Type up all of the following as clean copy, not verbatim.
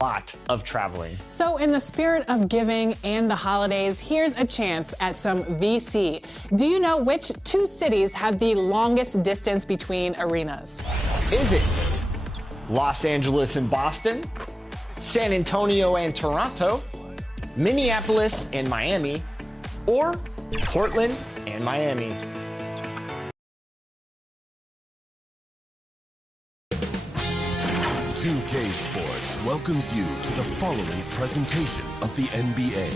Lot of traveling. So in the spirit of giving and the holidays, here's a chance at some VC. Do you know which two cities have the longest distance between arenas? Is it Los Angeles and Boston, San Antonio and Toronto, Minneapolis and Miami, or Portland and Miami? .2k Sports welcomes you to the following presentation of the NBA.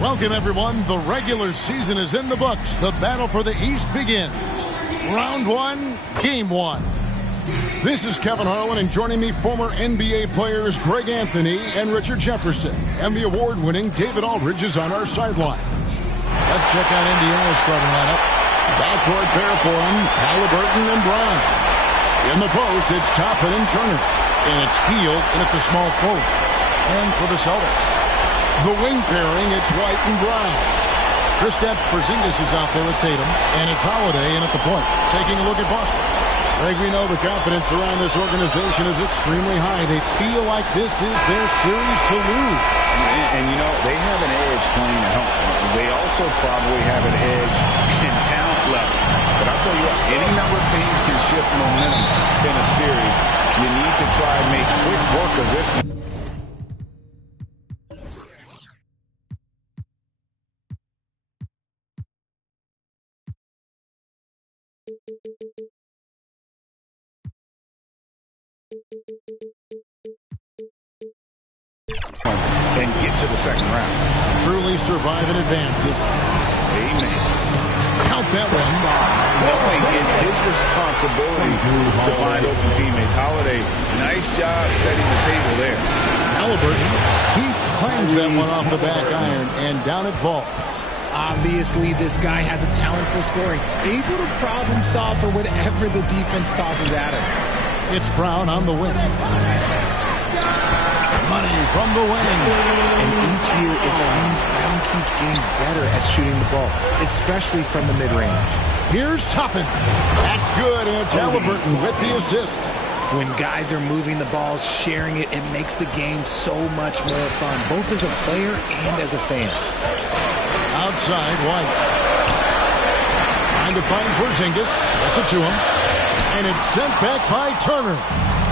Welcome everyone, the regular season is in the books. The battle for the East begins. Round one, game one. This is Kevin Harlan, and joining me, former NBA players Greg Anthony and Richard Jefferson. And the award-winning David Aldridge is on our sideline. Let's check out Indiana's starting lineup. Backcourt pair for him, Halliburton and Brown. In the post, it's Toppin and Turner. And it's Hield in at the small forward. And for the Celtics, the wing pairing, it's White and Brown. Kristaps Porzingis is out there with Tatum. And it's Holiday in at the point. Taking a look at Boston. Greg, we know the confidence around this organization is extremely high. They feel like this is their series to lose. And you know, they have an edge playing at home. They also probably have an edge in talent level. But I'll tell you what, any number of things can shift momentum in a series. You need to try and make quick work of this one. And get to the second round. Truly survive and advances. Amen. Count that one. Knowing it's his responsibility to find open teammates. Holiday, nice job setting the table there. Halliburton, he claims that one off the back iron, and down it falls. Obviously, this guy has a talent for scoring, able to problem solve for whatever the defense tosses at him. It's Brown on the wing. Money from the wing. And each year, it seems Brown keeps getting better at shooting the ball, especially from the mid-range. Here's Toppin. That's good, and it's Halliburton with the assist. When guys are moving the ball, sharing it, it makes the game so much more fun, both as a player and as a fan. Outside, White. Trying to find Porzingis. Gets it to him. And it's sent back by Turner.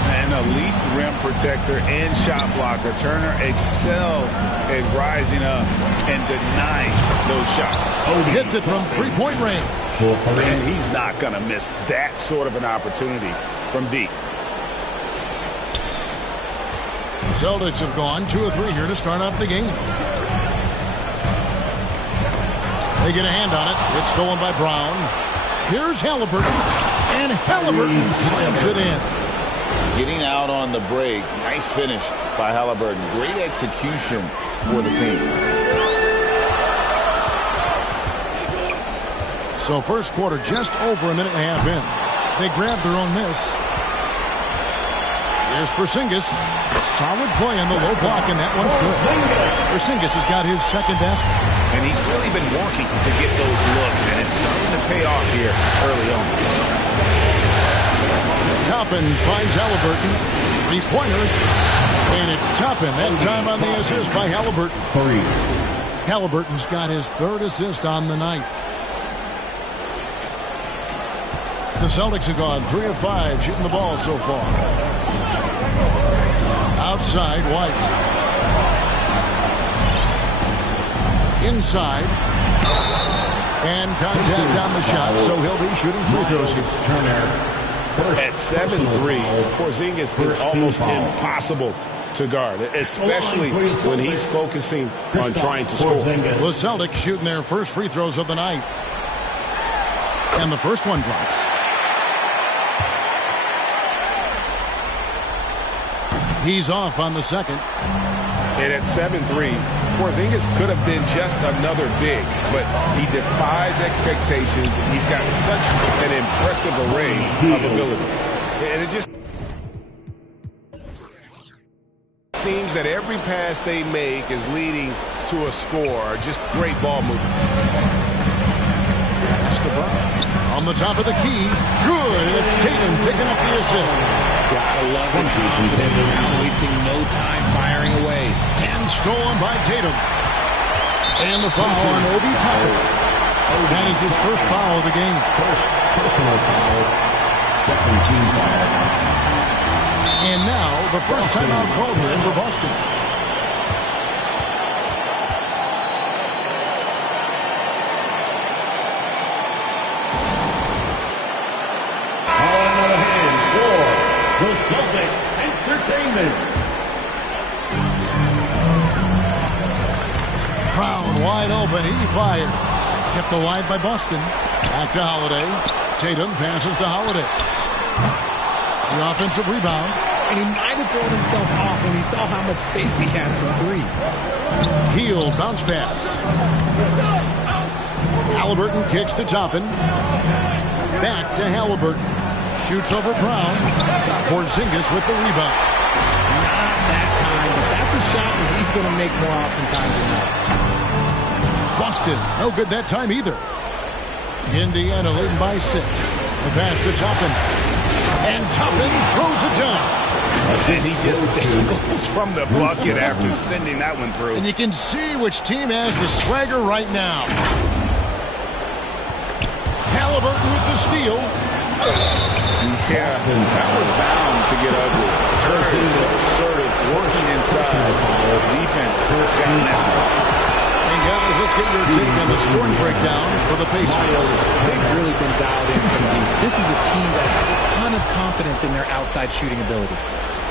An elite rim protector and shot blocker. Turner excels at rising up and denying those shots. Hits it from three-point range. And he's not going to miss that sort of an opportunity from deep. The Celtics have gone 2 of 3 here to start off the game. They get a hand on it. It's stolen by Brown. Here's Halliburton. And Halliburton slams it in. Getting out on the break. Nice finish by Halliburton. Great execution for the team. So first quarter just over a minute and a half in. They grab their own miss. Here's Porzingis. Solid play on the low block, and that one's good. Porzingis has got his second basket. And he's really been working to get those looks, and it's starting to pay off here early on. Toppin finds Halliburton. Three-pointer. And it's Toppin. That time on the assist by Halliburton. Halliburton's got his third assist on the night. The Celtics have gone 3 of 5 shooting the ball so far. Outside, White. Inside. And contact on the shot, so he'll be shooting free throws here. At 7-3, Porzingis is almost impossible to guard, especially when he's focusing on trying to score. The Celtics shooting their first free throws of the night. And the first one drops. He's off on the second. And at 7-3, Porzingis could have been just another big, but he defies expectations. He's got such an impressive array of abilities. And it just seems that every pass they make is leading to a score. Just great ball movement. Pass to Brown. On the top of the key. Good. It's Tatum picking up the assist. Gotta love the confidence. Brown wasting no time firing away. And stolen by Tatum. And the foul on Obi Toppin. That is his first foul of the game. First personal foul. Second team foul. And now the first timeout called here for Boston. The Celtics Entertainment. Brown wide open. He fires. Kept alive by Boston. Back to Holiday. Tatum passes to Holiday. The offensive rebound. And he might have thrown himself off when he saw how much space he had from three. Heel bounce pass. Halliburton kicks to Toppin. Back to Halliburton. Shoots over Brown. Porzingis with the rebound. Not that time, but that's a shot that he's going to make more oftentimes than not. Boston, no good that time either. Indiana leading by 6. The pass to Toppin. And Toppin throws it down. And he just goes from the bucket after sending that one through. And you can see which team has the swagger right now. Halliburton with the steal. Yeah, that was bound to get ugly. Turner is so assertive, working inside. Defense got messy. Hey guys, let's get your take on the scoring breakdown for the Pacers. They've really been dialed in from deep. This is a team that has a ton of confidence in their outside shooting ability.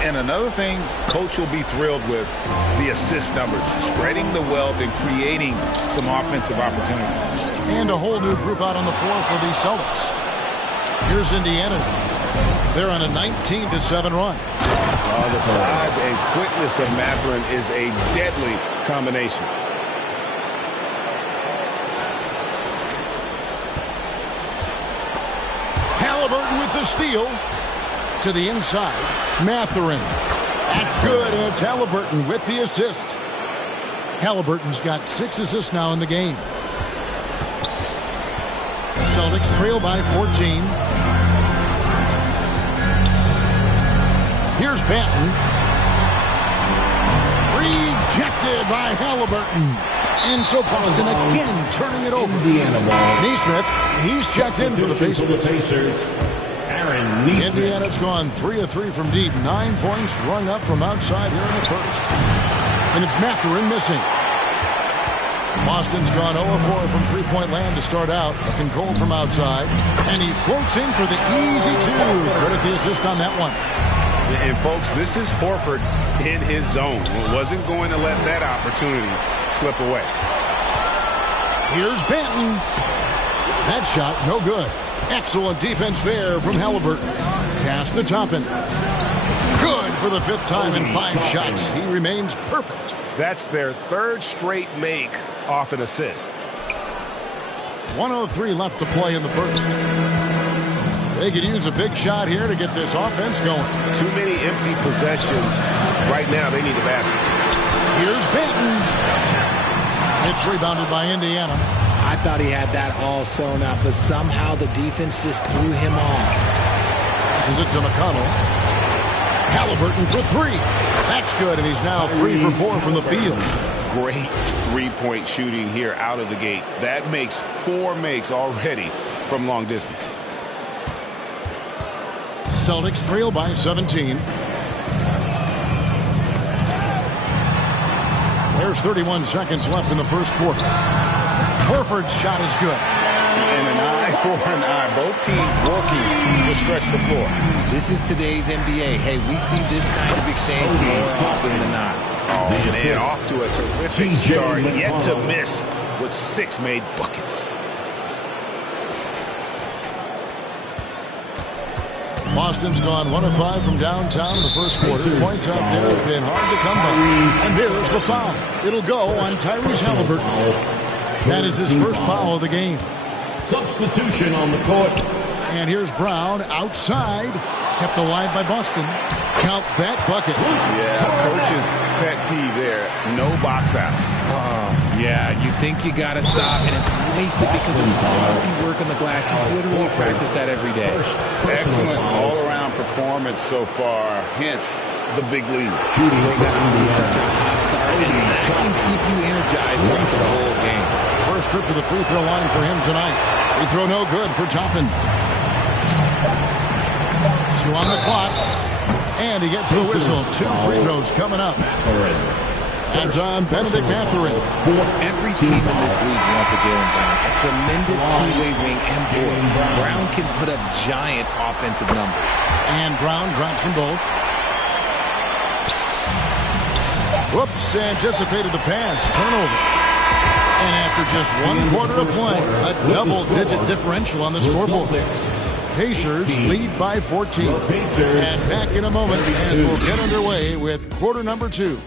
And another thing Coach will be thrilled with, the assist numbers, spreading the wealth and creating some offensive opportunities. And a whole new group out on the floor for the Celtics. Here's Indiana. They're on a 19-7 run. The size and quickness of Mathurin is a deadly combination. Halliburton with the steal. To the inside. Mathurin. That's good, and it's Halliburton with the assist. Halliburton's got 6 assists now in the game. Celtics trail by 14. Here's Banton. Rejected by Halliburton. And so Boston again turning it over. Neesmith, he's checked in for the Pacers. Indiana's gone 3 of 3 from deep. 9 points rung up from outside here in the first. And it's Mathurin missing. Boston's gone 0 of 4 from three-point land to start out. Looking cold from outside. And he floats in for the easy 2. Credit the assist on that one. And folks, this is Horford in his zone. Wasn't going to let that opportunity slip away. Here's Banton. That shot, no good. Excellent defense there from Halliburton. Pass to Toppin. Good for the 5th time in 5 shots. He remains perfect. That's their 3rd straight make off an assist. 1:03 left to play in the first. They could use a big shot here to get this offense going. Too many empty possessions. Right now, they need a basket. Here's Banton. It's rebounded by Indiana. I thought he had that all sewn up, but somehow the defense just threw him off. This is it to McConnell. Halliburton for 3. That's good, and he's now 3 for 4 from the field. Great three-point shooting here out of the gate. That makes 4 makes already from long distance. Celtics trail by 17. There's 31 seconds left in the first quarter. Horford's shot is good. And an eye for an eye. Both teams working to stretch the floor. This is today's NBA. Hey, we see this kind of exchange more often than not. Oh, man, off to a terrific start. Yet to miss with 6 made buckets. Boston's gone 1 of 5 from downtown in the first quarter. Points out there have been hard to come by. And there's the foul. It'll go on Tyrese Halliburton. That is his first foul of the game. Substitution on the court. And here's Brown outside. Kept alive by Boston. Count that bucket. Yeah, coach's pet peeve there. No box out. Yeah, you think you got to stop, and it's wasted because of sloppy work on the glass. You literally practice that every day. Excellent all-around performance so far. Hence, the big lead. They got off to such a hot start, and that can keep you energized throughout the whole game. First trip to the free throw line for him tonight. Free throw no good for Toppin. 2 on the clock. And he gets the whistle. 2 free throws coming up. Hands on Benedict Mathurin. Every team in this league wants a Jaylen Brown. A tremendous two-way wing, and boy, Brown can put up giant offensive numbers. And Brown drops them both. Whoops, anticipated the pass. Turnover. And after just 1 quarter of play, a double-digit differential on the scoreboard. Pacers lead by 14. And back in a moment as we'll get underway with quarter number 2.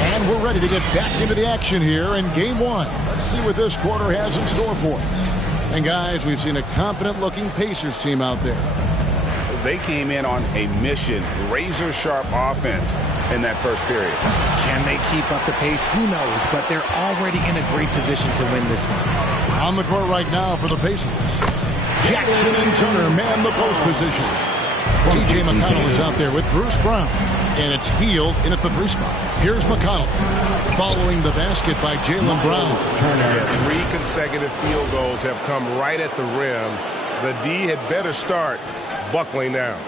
And we're ready to get back into the action here in game 1. Let's see what this quarter has in store for us. And guys, we've seen a confident-looking Pacers team out there. They came in on a mission, razor-sharp offense in that first period. Can they keep up the pace? Who knows, but they're already in a great position to win this one. On the court right now for the Pacers. Jackson and Turner man the post position. T.J. McConnell is out there with Bruce Brown. And it's Hield in at the 3 spot. Here's McConnell following the basket by Jaylen Brown. 3 consecutive field goals have come right at the rim. The D had better start buckling down.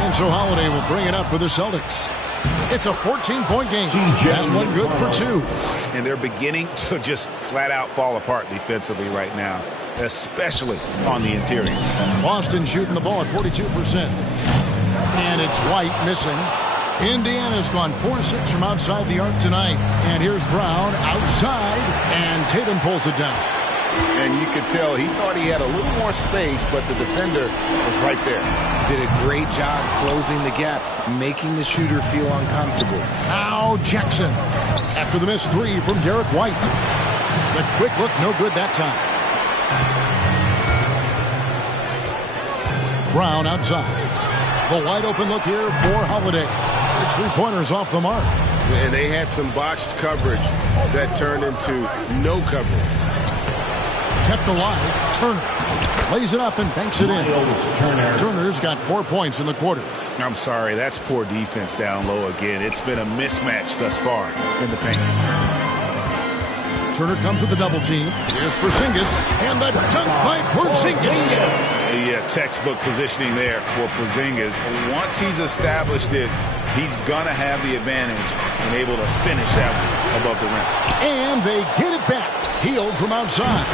And so Holiday will bring it up for the Celtics. It's a 14-point game. That one good for 2. And they're beginning to just flat out fall apart defensively right now, especially on the interior. Boston shooting the ball at 42%. And it's White missing. Indiana's gone 4-6 from outside the arc tonight. And here's Brown outside, and Tatum pulls it down. And you could tell he thought he had a little more space, but the defender was right there. Did a great job closing the gap, making the shooter feel uncomfortable. Now Jackson. After the missed three from Derek White. The quick look, no good that time. Brown outside. The wide open look here for Holiday. His three-pointers off the mark. And they had some botched coverage that turned into no coverage. Kept alive. Turner lays it up and banks it in. Turner's got 4 points in the quarter. I'm sorry, that's poor defense down low again. It's been a mismatch thus far in the paint. Turner comes with the double team. Here's Porzingis, and the dunk by Porzingis. Yeah, textbook positioning there for Porzingis. Once he's established it, he's going to have the advantage and able to finish that above the rim. And they get it back. Hield from outside.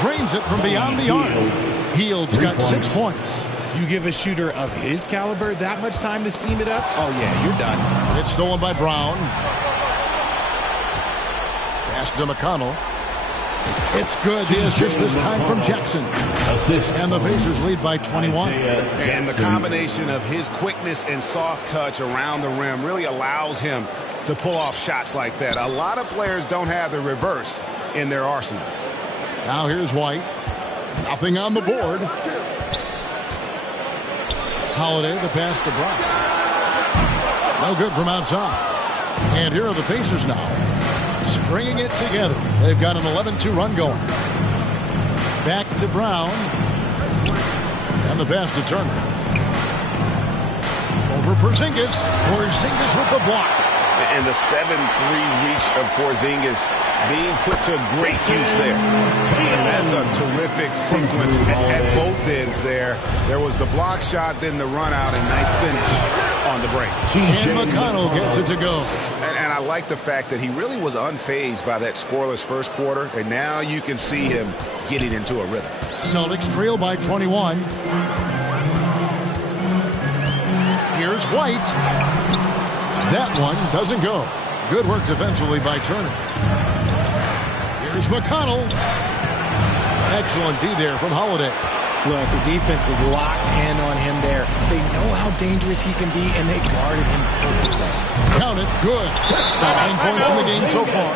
Drains it from beyond the arc. Hield's got 6 points. You give a shooter of his caliber that much time to seam it up? Oh, yeah, you're done. It's stolen by Brown. Pass to McConnell. It's good. The assist this time from Jackson. And the Pacers lead by 21. And the combination of his quickness and soft touch around the rim really allows him to pull off shots like that. A lot of players don't have the reverse in their arsenal. Now here's White. Nothing on the board. Holiday, the pass to Brown. No good from outside. And here are the Pacers now. Stringing it together. They've got an 11-2 run going. Back to Brown. And the pass to Turner. Over Porzingis. Porzingis with the block. And the 7-3 reach of Porzingis being put to great use there. And that's a terrific sequence at both ends there. There was the block shot, then the run out, and nice finish on the break. And McConnell gets it to go. And I like the fact that he really was unfazed by that scoreless first quarter, and now you can see him getting into a rhythm. Celtics trail by 21. Here's White. That one doesn't go. Good work defensively by Turner. Here's McConnell. Excellent D there from Holiday. Look, the defense was locked in on him there. They know how dangerous he can be, and they guarded him perfectly. Count it. Good. 9 points in the game so far.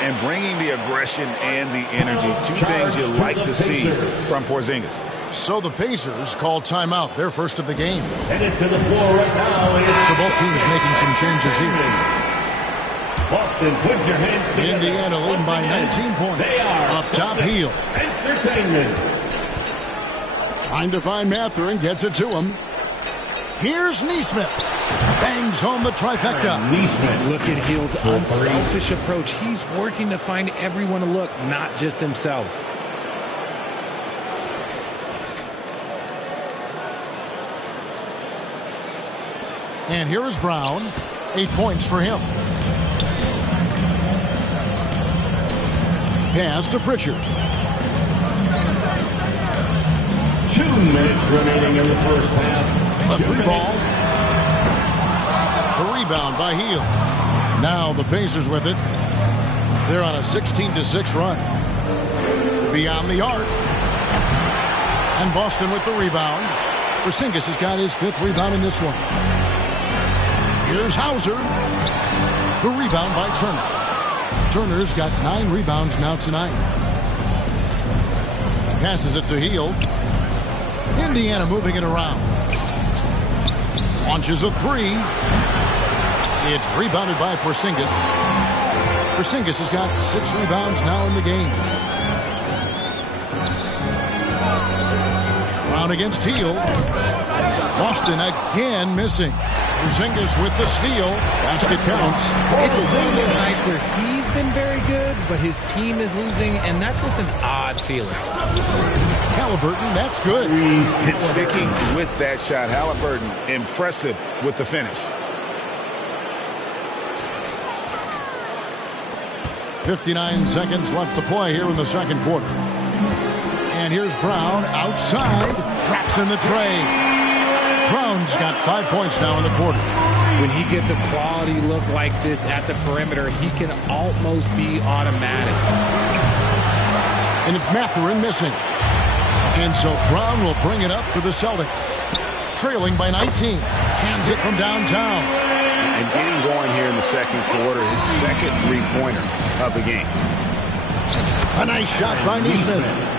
And bringing the aggression and the energy, two things you like to see from Porzingis. So the Pacers call timeout, their first of the game. Headed to the floor right now. So both teams making some changes here. Boston, put your hands together. Indiana leading by 19 points. Up top, Hield. Entertainment. Trying to find Mathurin, gets it to him. Here's Nesmith. Bangs home the trifecta. Nesmith. Look at Hield's unselfish approach. He's working to find everyone to look, not just himself. And here is Brown. 8 points for him. Pass to Pritchard. 2 minutes remaining in the first half. A 3-ball. The rebound by Hield. Now the Pacers with it. They're on a 16-6 run. Beyond the arc. And Boston with the rebound. Porzingis has got his 5th rebound in this one. Here's Hauser. The rebound by Turner. Turner's got 9 rebounds now tonight. Passes it to Hield. Indiana moving it around. Launches a 3. It's rebounded by Porzingis. Porzingis has got 6 rebounds now in the game. Brown against Hield. Boston again missing. Porzingis with the steal. Basket counts. This is one of those nights where he's been very good, but his team is losing, and that's just an odd feeling. Halliburton, that's good. And sticking with that shot, Halliburton, impressive with the finish. 59 seconds left to play here in the second quarter. And here's Brown outside. Traps in the tray. Brown's got 5 points now in the quarter. When he gets a quality look like this at the perimeter, he can almost be automatic. And it's Mathurin missing. And so Brown will bring it up for the Celtics. Trailing by 19. Hands it from downtown. And getting going here in the second quarter, his second three-pointer of the game. A nice shot by Neesmith.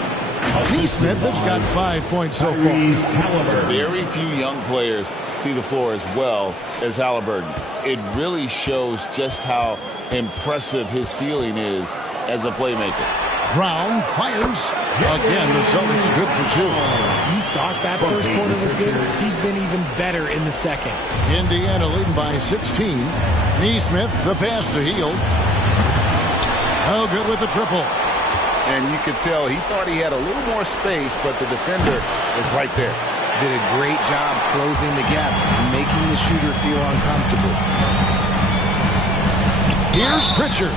Neesmith has got 5 points so far. Very few young players see the floor as well as Halliburton. It really shows just how impressive his ceiling is as a playmaker. Brown fires. Again, the Celtics good for 2. You thought that first quarter was good? He's been even better in the second. Indiana leading by 16. Neesmith, the pass to Hield. Oh, good with the triple. And you could tell he thought he had a little more space, but the defender was right there. Did a great job closing the gap, making the shooter feel uncomfortable. Here's Pritchard.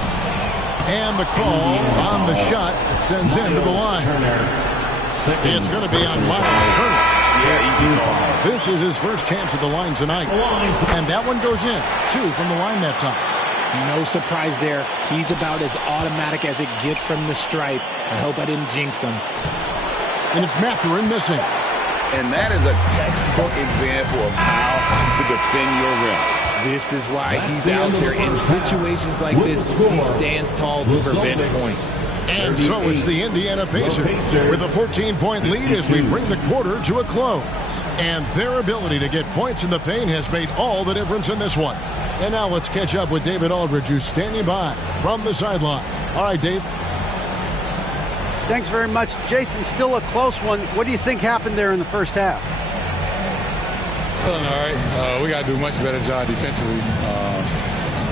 And the call on the shot that sends him to the line. It's going to be on Miles Turner. Yeah, easy call. This is his first chance at the line tonight. And that one goes in. 2 from the line that time. No surprise there. He's about as automatic as it gets from the stripe. I hope I didn't jinx him. And it's Mathurin missing. And that is a textbook example of how to defend your rim. This is why he's out there in situations like this. He stands tall to prevent points. And so it's the Indiana Pacers with a 14-point lead as we bring the quarter to a close. And their ability to get points in the paint has made all the difference in this one. And now let's catch up with David Aldridge, who's standing by from the sideline. All right, Dave. Thanks very much. Jason, still a close one. What do you think happened there in the first half? Feeling all right. We got to do a much better job defensively.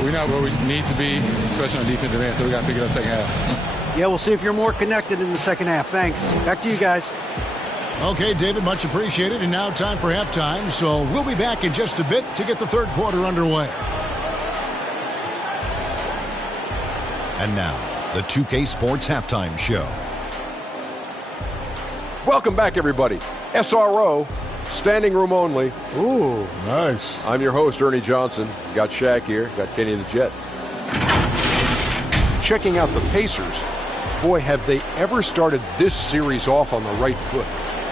We're not where we need to be, especially on defensive end, so we got to pick it up second half. Yeah, we'll see if you're more connected in the second half. Thanks. Back to you guys. Okay, David, much appreciated. And now time for halftime, so we'll be back in just a bit to get the third quarter underway. And now, the 2K Sports Halftime Show. Welcome back, everybody. SRO, standing room only. Ooh, nice. I'm your host, Ernie Johnson. Got Shaq here, got Kenny the Jet. Checking out the Pacers. Boy, have they ever started this series off on the right foot.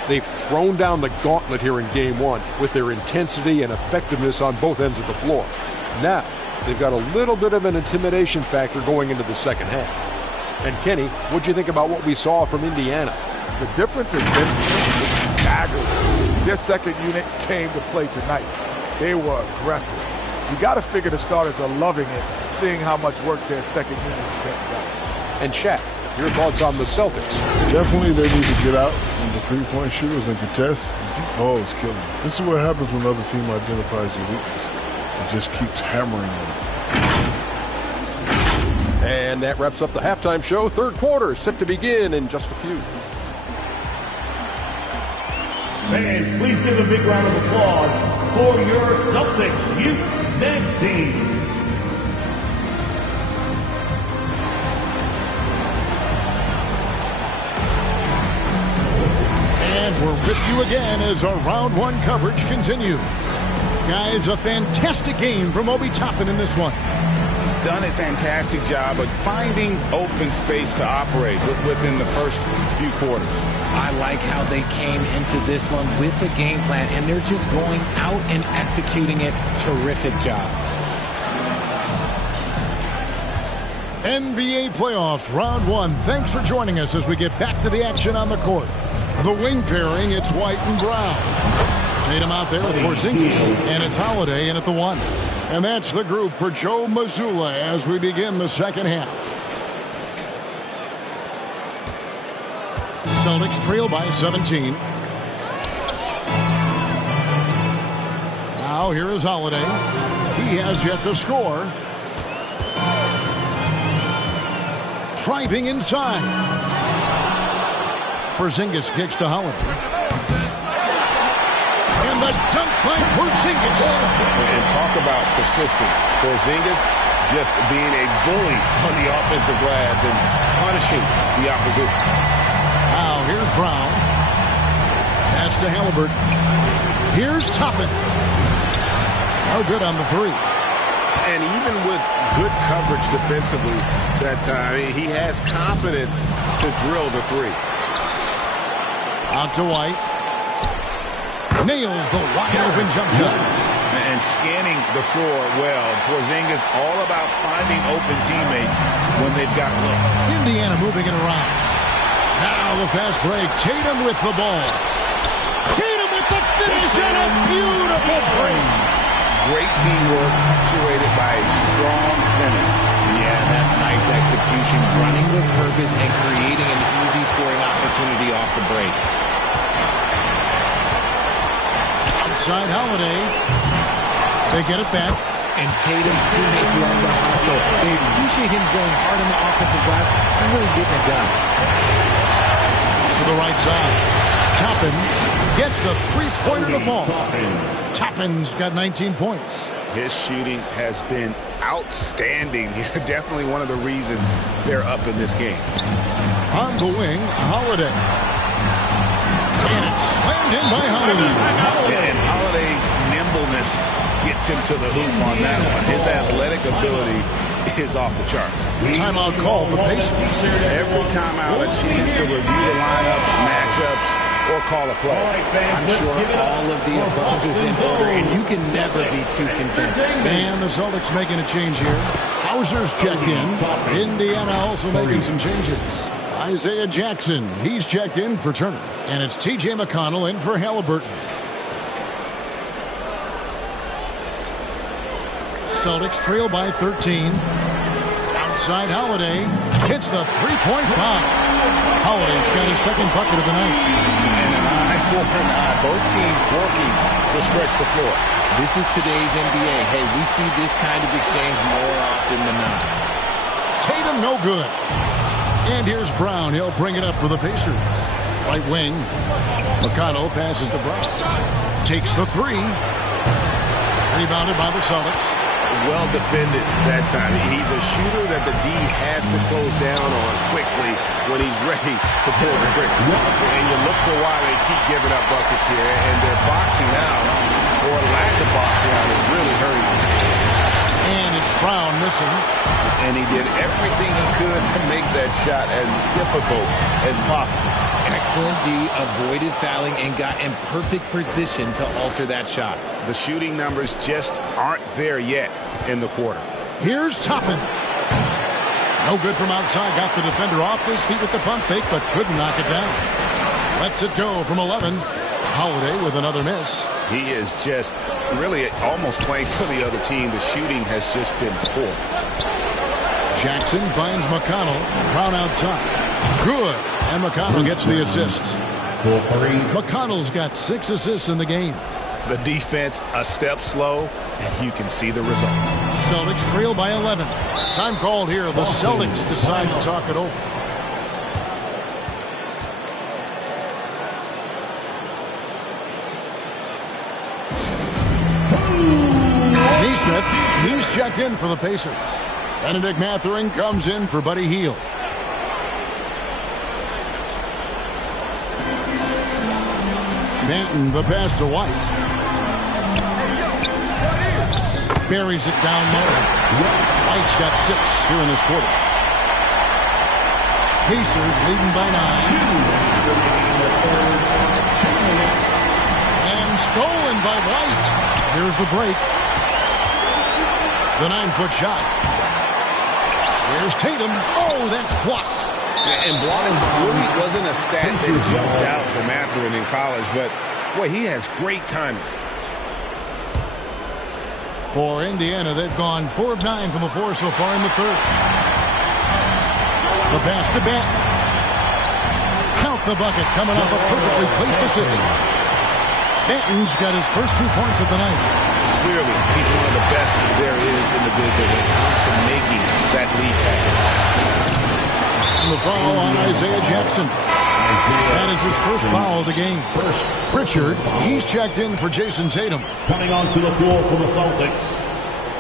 They've thrown down the gauntlet here in Game 1 with their intensity and effectiveness on both ends of the floor. Now, they've got a little bit of an intimidation factor going into the second half. And Kenny, what'd you think about what we saw from Indiana? The difference has been staggering. Their second unit came to play tonight. They were aggressive. You got to figure the starters are loving it, seeing how much work their second unit is getting done. And Shaq, your thoughts on the Celtics? Definitely they need to get out on the three-point shooters and contest. Deep ball is killing. This is what happens when another team identifies your weakness. It just keeps hammering them. And that wraps up the halftime show. Third quarter set to begin in just a few. Fans, please give a big round of applause for your Celtics Youth Next team. And we're with you again as our round one coverage continues. Guys, a fantastic game from Obi Toppin in this one. He's done a fantastic job of finding open space to operate within the first few quarters. I like how they came into this one with a game plan, and they're just going out and executing it. Terrific job. NBA playoffs, round one. Thanks for joining us as we get back to the action on the court. The wing pairing, it's White and Brown. Tatum out there with Porzingis, and it's Holiday in at the one. And that's the group for Joe Mazzulla as we begin the second half. Celtics trail by 17. Now here is Holiday. He has yet to score. Driving inside. Porzingis kicks to Holiday. And the dunk by Porzingis. And talk about persistence. Porzingis just being a bully on the offensive glass and punishing the opposition. Now here's Brown. Pass to Halliburton. Here's Toppin. No good on the three. And even with good coverage defensively that time, he has confidence to drill the three. Out to White. Nails the wide-open jump shot. And scanning the floor well. Porzingis all about finding open teammates when they've got low. Indiana moving it around. Now the fast break. Tatum with the ball. Tatum with the finish and a beautiful break. Great teamwork punctuated by a strong finish. Yeah, that's nice execution. Running with purpose and creating an easy scoring opportunity off the break. Outside Holiday. They get it back. And Tatum's teammates love the hustle. They appreciate him going hard on the offensive glass and really getting it done. To the right side. Toppin gets the three-pointer to fall. Toppin's got 19 points. His shooting has been outstanding. Definitely one of the reasons they're up in this game. On the wing, Holiday. And it's slammed in by Holiday. And Holiday's nimbleness gets him to the hoop on that one. His athletic ability is off the charts. Timeout call the Pacers. Every timeout, a chance to review the lineups, matchups, or call a play. I'm sure all of the above is in order, and you can never be too content. And the Celtics making a change here. Hauser's checked in. Indiana also making some changes. Isaiah Jackson, he's checked in for Turner. And it's T.J. McConnell in for Halliburton. Celtics trail by 13. Outside Holiday hits the three-point bomb. Holiday's got his second bucket of the night. And an eye for an eye. Both teams working to stretch the floor. This is today's NBA. Hey, we see this kind of exchange more often than not. Tatum no good. And here's Brown. He'll bring it up for the Pacers. Right wing. McConnell passes to Brown. Takes the three. Rebounded by the Celtics. Well defended that time. He's a shooter that the D has to close down on quickly when he's ready to pull the trigger. And you look for why they keep giving up buckets here, and they're boxing out, or lack of boxing out is really hurting them. And it's Brown missing. And he did everything he could to make that shot as difficult as possible. Excellent D, avoided fouling, and got in perfect position to alter that shot. The shooting numbers just aren't there yet in the quarter. Here's Toppin. No good from outside. Got the defender off his feet with the pump fake, but couldn't knock it down. Lets it go from 11. Holiday with another miss. He is just really almost playing for the other team. The shooting has just been poor. Jackson finds McConnell. Brown outside. Good. And McConnell gets the assist. McConnell's got 6 assists in the game. The defense a step slow, and you can see the result. Celtics trail by 11. Time called here. The Celtics decide to talk it over. Neesmith, he's checked in for the Pacers. Benedict Mathurin comes in for Buddy Hield. Benton, the pass to White. Buries it down low. White's got 6 here in this quarter. Pacers leading by 9. And stolen by White. Here's the break. The 9-foot shot. Here's Tatum. Oh, that's blocked. And blocking really wasn't a stat that jumped out for Mathurin in college, but boy, he has great timing. For Indiana, they've gone 4 of 9 from the floor so far in the third. The pass to Benton. Count the bucket, coming off a perfectly placed assist. Benton's got his first 2 points of the night. Clearly, he's one of the best there is in the business when it comes to making that lead pass. The foul on Isaiah Jackson. That is his first foul of the game. Pritchard, he's checked in for Jason Tatum. Coming onto the floor for the Celtics,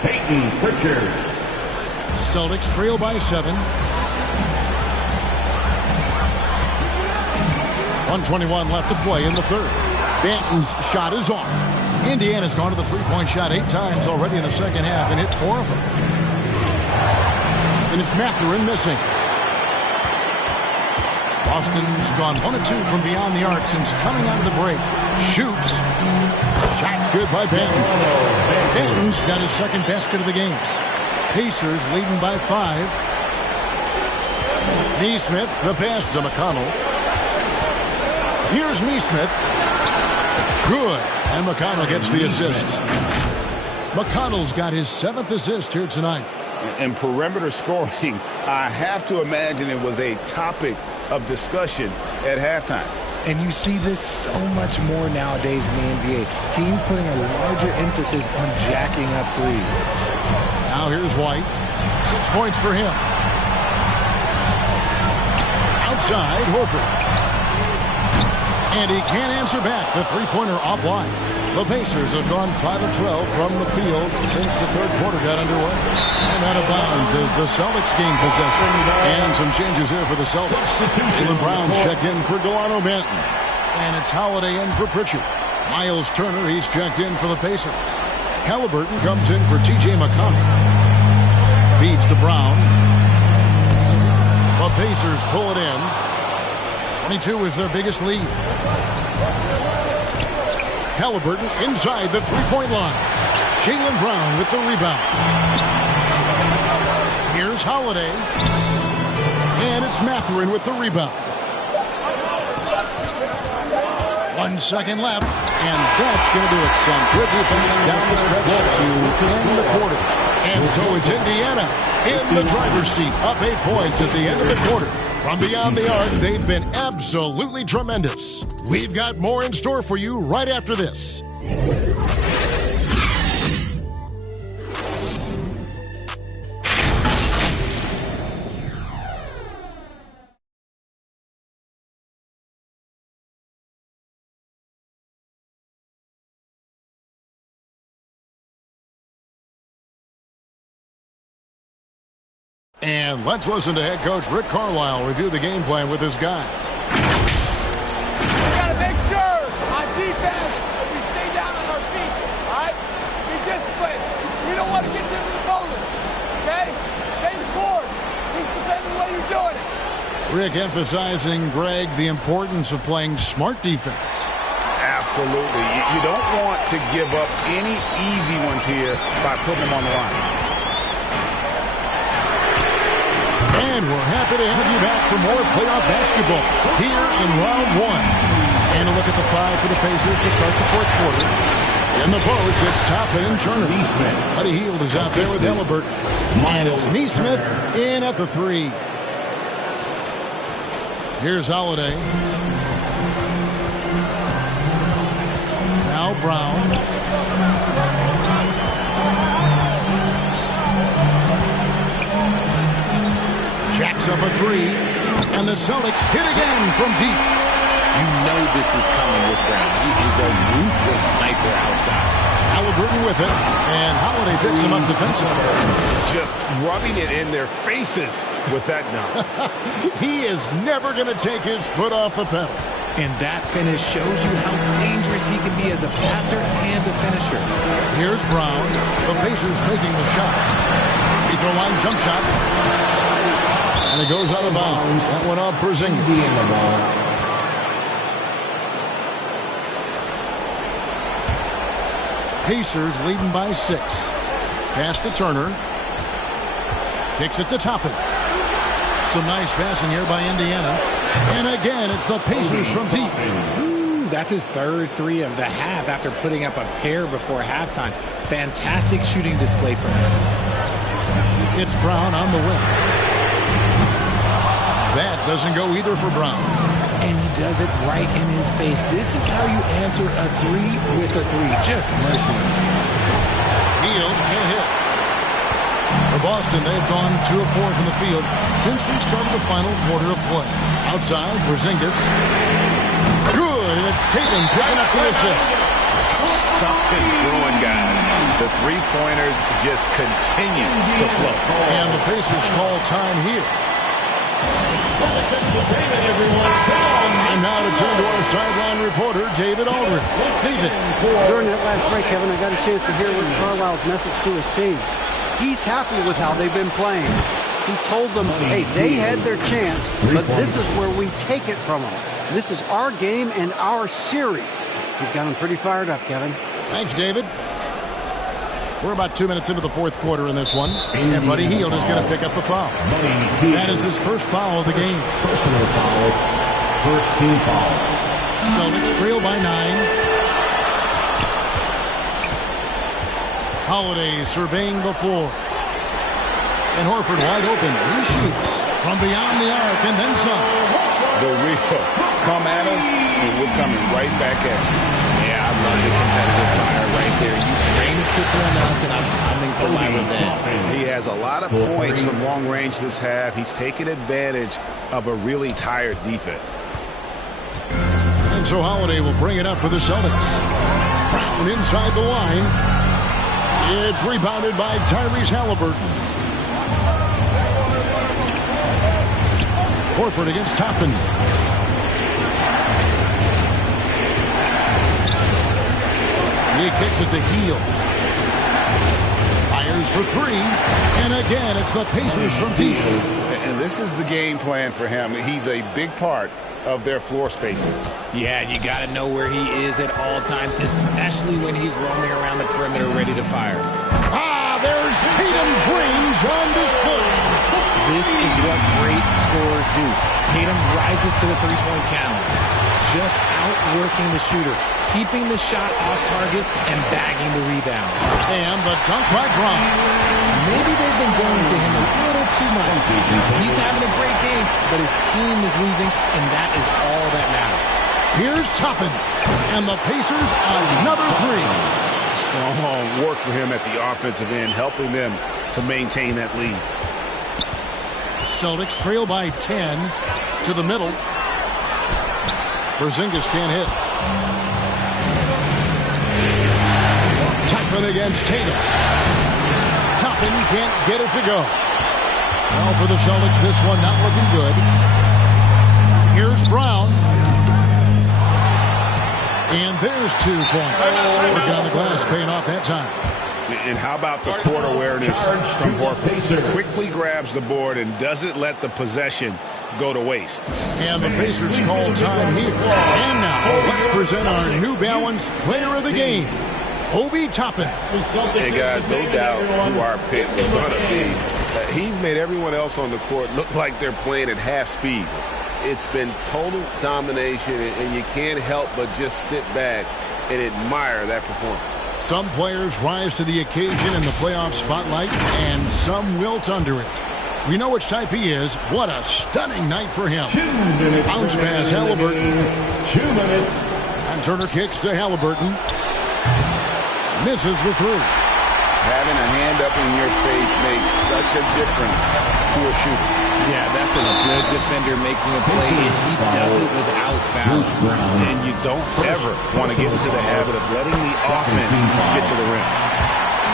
Peyton Pritchard. Celtics trail by 7. 1:21 left to play in the third. Benton's shot is off. Indiana's gone to the three-point shot 8 times already in the second half and hit 4 of them. And it's Mathurin missing. Boston's gone 1 of 2 from beyond the arc since coming out of the break. Shoots. Shot's good by Benton. Benton's got his second basket of the game. Pacers leading by 5. Neesmith, the pass to McConnell. Here's Neesmith. Good. And McConnell gets the assist. McConnell's got his 7th assist here tonight. And perimeter scoring, I have to imagine it was a topic of discussion at halftime. And you see this so much more nowadays in the NBA. Teams putting a larger emphasis on jacking up threes. Now here's White. 6 points for him. Outside, Horford. And he can't answer back. The three-pointer offline. The Pacers have gone 5 of 12 from the field since the third quarter got underway. And out of bounds as the Celtics gain possession. And some changes here for the Celtics. Jaylen Brown's checked in for Delano Banton. And it's Holiday in for Pritchard. Miles Turner, he's checked in for the Pacers. Halliburton comes in for T.J. McConnell. Feeds to Brown. The Pacers pull it in. 22 is their biggest lead. Halliburton inside the three-point line. Jaylen Brown with the rebound. Here's Holiday. And it's Mathurin with the rebound. 1 second left. And that's going to do it. Some good defense down the stretch to end the quarter. And so it's Indiana in the driver's seat. Up 8 points at the end of the quarter. From beyond the arc, they've been absolutely tremendous. We've got more in store for you right after this. And let's listen to head coach Rick Carlisle review the game plan with his guys. We got to make sure on defense we stay down on our feet, all right? Be disciplined. We don't want to get them to the bonus, okay? Stay the course. Keep defending the way you're doing it. Rick emphasizing, Greg, the importance of playing smart defense. Absolutely. You don't want to give up any easy ones here by putting them on the line. And we're happy to have you back for more playoff basketball here in round 1. And a look at the 5 for the Pacers to start the fourth quarter. In the post, it's Toppin and Turner. Buddy Hield is out there with Halliburton. And it's Neesmith in at the 3. Here's Holiday. Now Brown. Jacks up a 3, and the Celtics hit again from deep. You know this is coming with Brown. He is a ruthless sniper outside. Halliburton with it, and Holiday picks him up defensively. Just rubbing it in their faces with that dunk. He is never going to take his foot off the pedal. And that finish shows you how dangerous he can be as a passer and a finisher. Here's Brown. The Pacers making the shot. Free throw line jump shot. And it goes out of bounds. That went off Porzingis. Pacers leading by 6. Pass to Turner. Kicks it to Toppin. Some nice passing here by Indiana. And again, it's the Pacers from deep. Ooh, that's his third 3 of the half after putting up a pair before halftime. Fantastic shooting display from him. It's Brown on the wing. That doesn't go either for Brown. And he does it right in his face. This is how you answer a 3 with a 3. Just merciless. Hield can't hit. For Boston, they've gone 2 of 4 from the field since we started the final quarter of play. Outside, Porzingis. Good, and it's Tatum picking up the assist. Something's brewing, guys. The three-pointers just continue to flow. And the Pacers call time here. And now to turn to our sideline reporter, David Aldridge. David. During that last break, Kevin, I got a chance to hear Rick Carlisle's message to his team. He's happy with how they've been playing. He told them, hey, they had their chance, but this is where we take it from them. This is our game and our series. He's got them pretty fired up, Kevin. Thanks, David. We're about 2 minutes into the fourth quarter in this one. And Buddy Hield is going to pick up a foul. That is his first foul of the game. Personal foul. First team foul. Celtics trail by 9. Holiday surveying the floor. And Horford wide open. He shoots from beyond the arc and then some. The real come at us, and we're coming right back at you. Yeah, I love the competitive fire right there. You drain the triple on us, and I'm coming for my revenge. He has a lot of points from long range this half. He's taken advantage of a really tired defense. And so Holiday will bring it up for the Celtics. Brown inside the line. It's rebounded by Tyrese Halliburton. Horford against Toppin. He kicks it to Hield. Fires for 3. And again, it's the Pacers from deep. And this is the game plan for him. He's a big part of their floor spacing. Yeah, you got to know where he is at all times, especially when he's roaming around the perimeter ready to fire. There's Tatum's range on display. This is what great scorers do. Tatum rises to the three-point challenge, just outworking the shooter, keeping the shot off target and bagging the rebound. And the dunk by Brown. Maybe they've been going to him a little too much. He's having a great game, but his team is losing, and that is all that matters. Here's Toppin, and the Pacers another 3. Strong work for him at the offensive end, helping them to maintain that lead. Celtics trail by 10 to the middle. Porzingis can't hit. Toppin against Tatum. Toppin can't get it to go. Well, for the Celtics, this one not looking good. Here's Brown. And there's 2 points. Working on the glass, paying off that time. And how about the court awareness from Horford? Quickly grabs the board and doesn't let the possession go to waste. And the Pacers call time here. And now, let's present our New Balance Player of the Game, Obi Toppin. Hey, guys, no doubt who our pick was going to be. He's made everyone else on the court look like they're playing at half speed. It's been total domination, and you can't help but just sit back and admire that performance. Some players rise to the occasion in the playoff spotlight, and some wilt under it. We know which type he is. What a stunning night for him. Bounce pass, Halliburton. 2 minutes. And Turner kicks to Halliburton. Misses the 3. Having a hand up in your face makes such a difference to a shooter. Yeah, that's a good defender making a play, and he does it without foul. And you don't ever want to get into the habit of letting the offense get to the rim.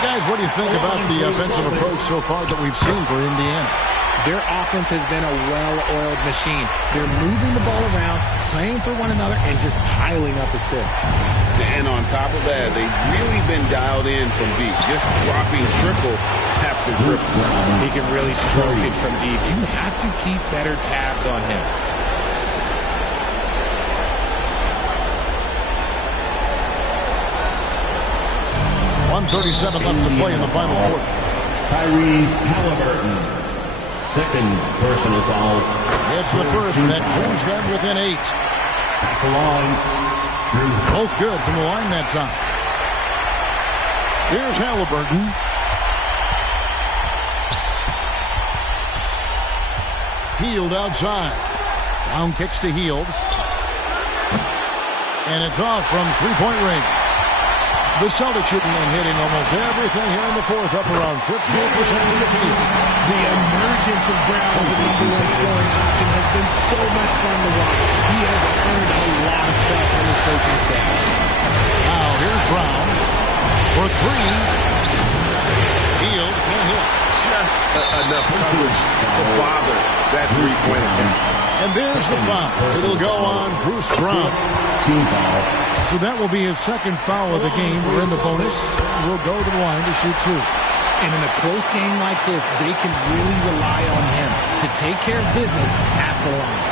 Guys, what do you think about the offensive approach so far that we've seen for Indiana? Their offense has been a well-oiled machine. They're moving the ball around, playing for one another, and just piling up assists. And on top of that, they've really been dialed in from deep, just dropping triple after triple. He can really stroke it from deep. You have to keep better tabs on him. .137 left to play in the final quarter. Tyrese Halliburton. Second personal foul. It's the first that brings them within 8. At the line. Both good from the line that time. Here's Halliburton. Hield outside. Brown kicks to Hield. And it's off from three-point range. The Celtics shooting and hitting almost everything here in the fourth, up around 58% from the field. The emergence of Brown as a number one scoring option has been so much fun to watch. He has earned a lot of trust from his coaching staff. Now here's Brown for 3. Hield can't hit. Just just enough coverage to bother that three-point attempt. And there's the foul. It'll go on Bruce Brown. Team foul. So that will be his second foul of the game. We're in the bonus. We'll go to the line to shoot 2. And in a close game like this, they can really rely on him to take care of business at the line.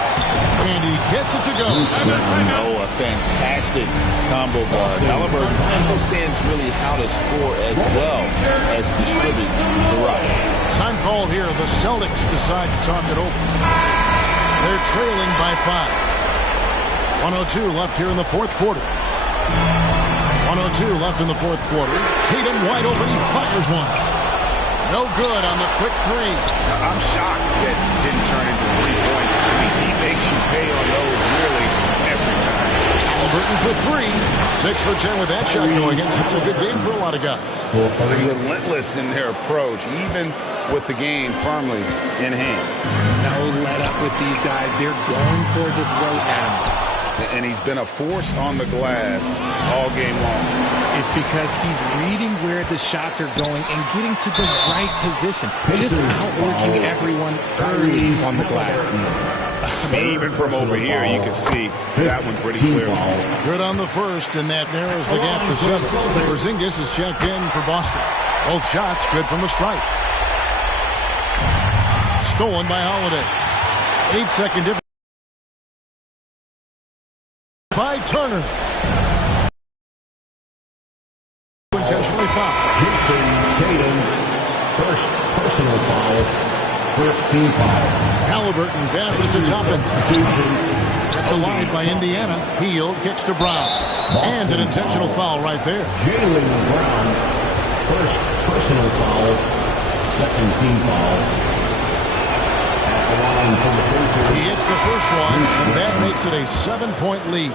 And he gets it to go. Oh, a fantastic combo guard. Halliburton understands really how to score as well as distribute the rock. Time called here. The Celtics decide to talk it over. They're trailing by 5. 102 left here in the fourth quarter. 102 left in the fourth quarter. Tatum wide open. He fires one. No good on the quick three. I'm shocked that didn't turn into 3 points. I mean, he makes you pay on those really every time. Halliburton for 3. 6 for 10 with that shot going in. That's a good game for a lot of guys. Relentless in their approach, even with the game firmly in hand. No let up with these guys. They're going for the throat at him. And he's been a force on the glass all game long. It's because he's reading where the shots are going and getting to the right position. Just outworking everyone early on the glass. Even from over here, you can see that one pretty clearly. Good on the first, and that narrows the gap to 7. Porzingis is checked in for Boston. Both shots good from the stripe. Stolen by Holiday. 8-second difference by Turner. Intentionally fouled. Tatum, first personal foul, first team foul. Halliburton passes to Toppin. At the line by Indiana. Hield kicks to Brown. And an intentional foul right there. Jaylen Brown, first personal foul, second team foul. At the line from the Pacers. He hits the first one, and that makes it a 7-point lead.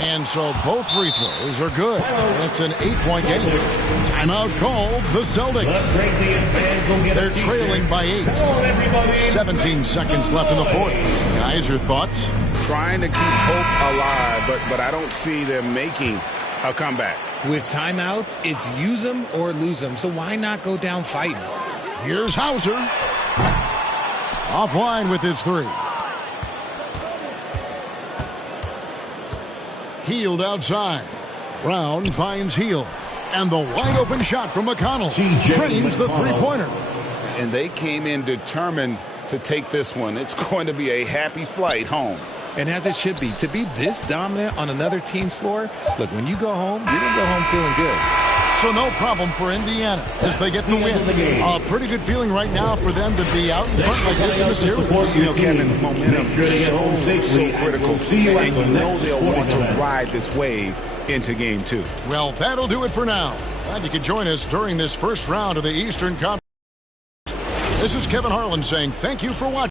And so both free throws are good. And it's an 8-point game. Timeout called the Celtics. They're trailing by 8. 17 seconds left in the fourth. Guys, your thoughts? Trying to keep hope alive, but I don't see them making a comeback. With timeouts, it's use them or lose them. So why not go down fighting? Here's Hauser. Offline with his 3. Hield outside. Brown finds Hield. And the wide open shot from McConnell. Drains the three-pointer. And they came in determined to take this one. It's going to be a happy flight home. And as it should be, to be this dominant on another team's floor, look, when you go home, you're going to go home feeling good. So no problem for Indiana as they get the win. A pretty good feeling right now for them to be out in front like this in the series. You know, Kevin, momentum so critical. And you know they'll want to ride this wave into Game 2. Well, that'll do it for now. Glad you could join us during this first round of the Eastern Conference. This is Kevin Harlan saying thank you for watching.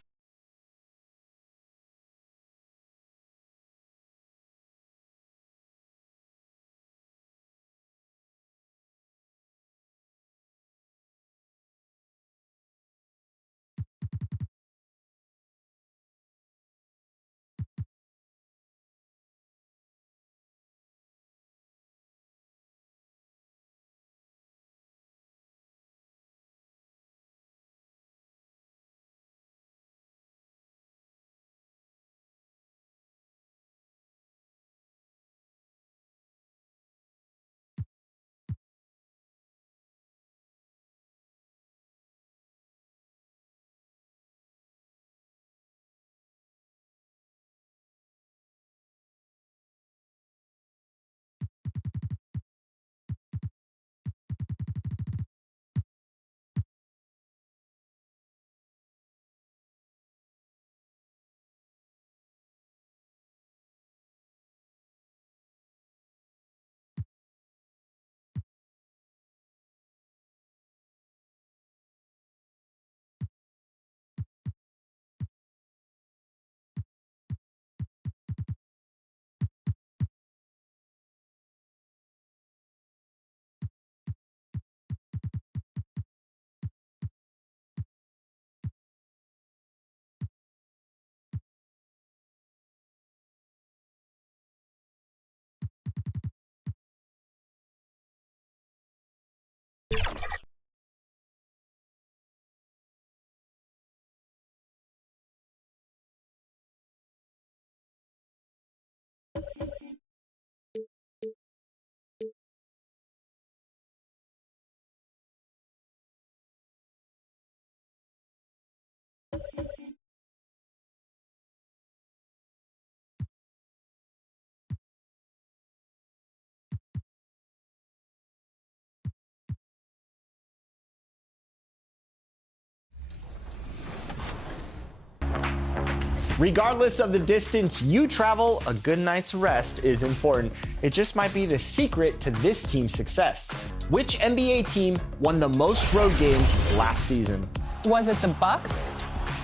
Regardless of the distance you travel, a good night's rest is important. It just might be the secret to this team's success. Which NBA team won the most road games last season? Was it the Bucks,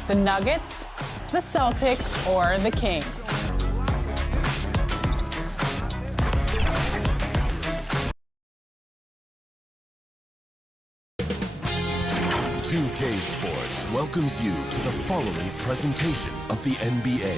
the Nuggets, the Celtics, or the Kings? .2k Sports welcomes you to the following presentation of the NBA.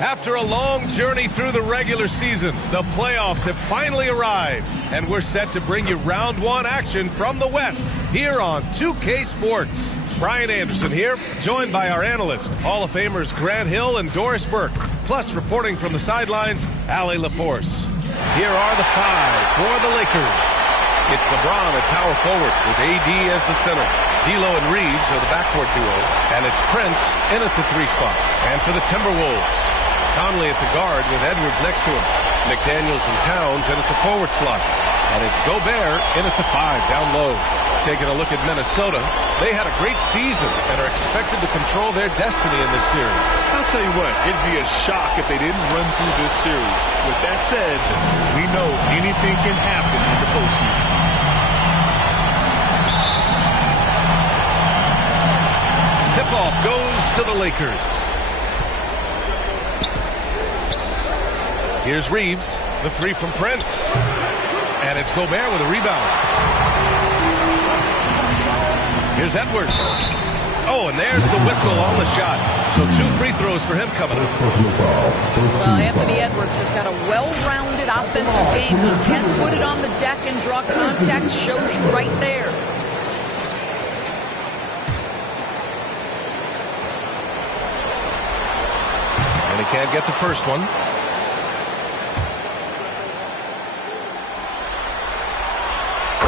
After a long journey through the regular season, the playoffs have finally arrived, and we're set to bring you round one action from the West here on 2K Sports. Brian Anderson here, joined by our analysts, Hall of Famers Grant Hill and Doris Burke, plus reporting from the sidelines, Allie LaForce. Here are the five for the Lakers. It's LeBron at power forward with AD as the center. D'Lo and Reeves are the backcourt duo, and it's Prince in at the 3 spot. And for the Timberwolves, Conley at the guard with Edwards next to him. McDaniels and Towns in at the forward slots. And it's Gobert in at the 5 down low. Taking a look at Minnesota, they had a great season and are expected to control their destiny in this series. I'll tell you what, it'd be a shock if they didn't run through this series. With that said, we know anything can happen in the postseason. Tip-off goes to the Lakers. Here's Reeves, the 3 from Prince. And it's Gobert with a rebound. Here's Edwards. Oh, and there's the whistle on the shot. So 2 free throws for him coming up. Well, Anthony Edwards has got a well-rounded offensive game. He can put it on the deck and draw contact. Shows you right there. And he can't get the first one.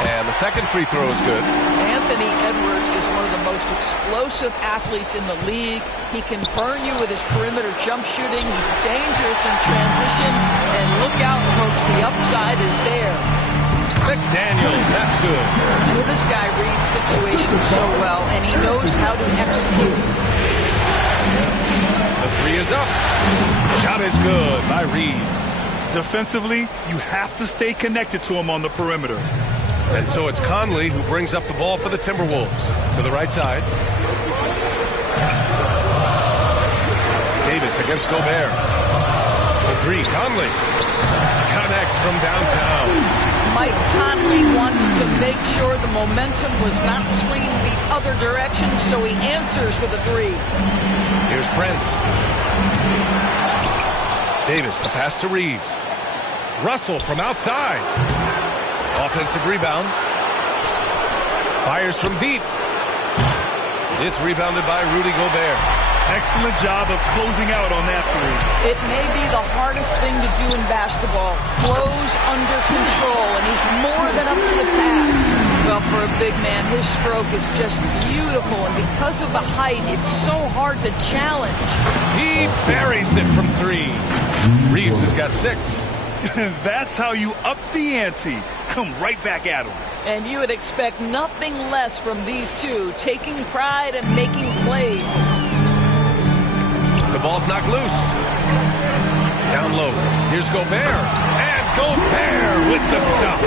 And the second free throw is good. Anthony Edwards is one of the most explosive athletes in the league. He can burn you with his perimeter jump shooting. He's dangerous in transition. And look out, folks, the upside is there. McDaniels, that's good. Well, this guy reads situations so well, and he knows how to execute. The 3 is up. Shot is good by Reeves. Defensively, you have to stay connected to him on the perimeter. And so it's Conley who brings up the ball for the Timberwolves. To the right side. Davis against Gobert. The 3, Conley. Connects from downtown. Mike Conley wanted to make sure the momentum was not swinging the other direction, so he answers with a 3. Here's Prince. Davis, the pass to Reeves. Russell from outside. Offensive rebound. Fires from deep. It's rebounded by Rudy Gobert. Excellent job of closing out on that 3. It may be the hardest thing to do in basketball. Close under control, and he's more than up to the task. Well, for a big man, his stroke is just beautiful, and because of the height, it's so hard to challenge. He buries it from 3. Reeves has got 6. That's how you up the ante. Come right back at him. And you would expect nothing less from these two, taking pride and making plays. The ball's knocked loose. Down low. Here's Gobert. And Gobert with the stuff.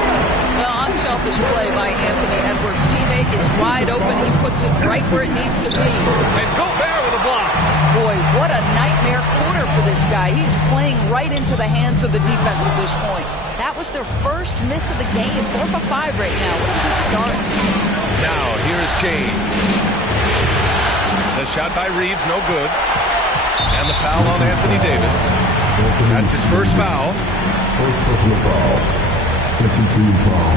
Well, on self-display by Anthony Edwards' teammate is wide open. He puts it right where it needs to be. And Gobert with a block. Boy, what a nightmare quarter for this guy. He's playing right into the hands of the defense at this point. That was their first miss of the game. 4 for 5 right now. What a good start. Now, here's James. The shot by Reeves, no good. And the foul on Anthony Davis. That's his first foul. First personal foul. Second team foul.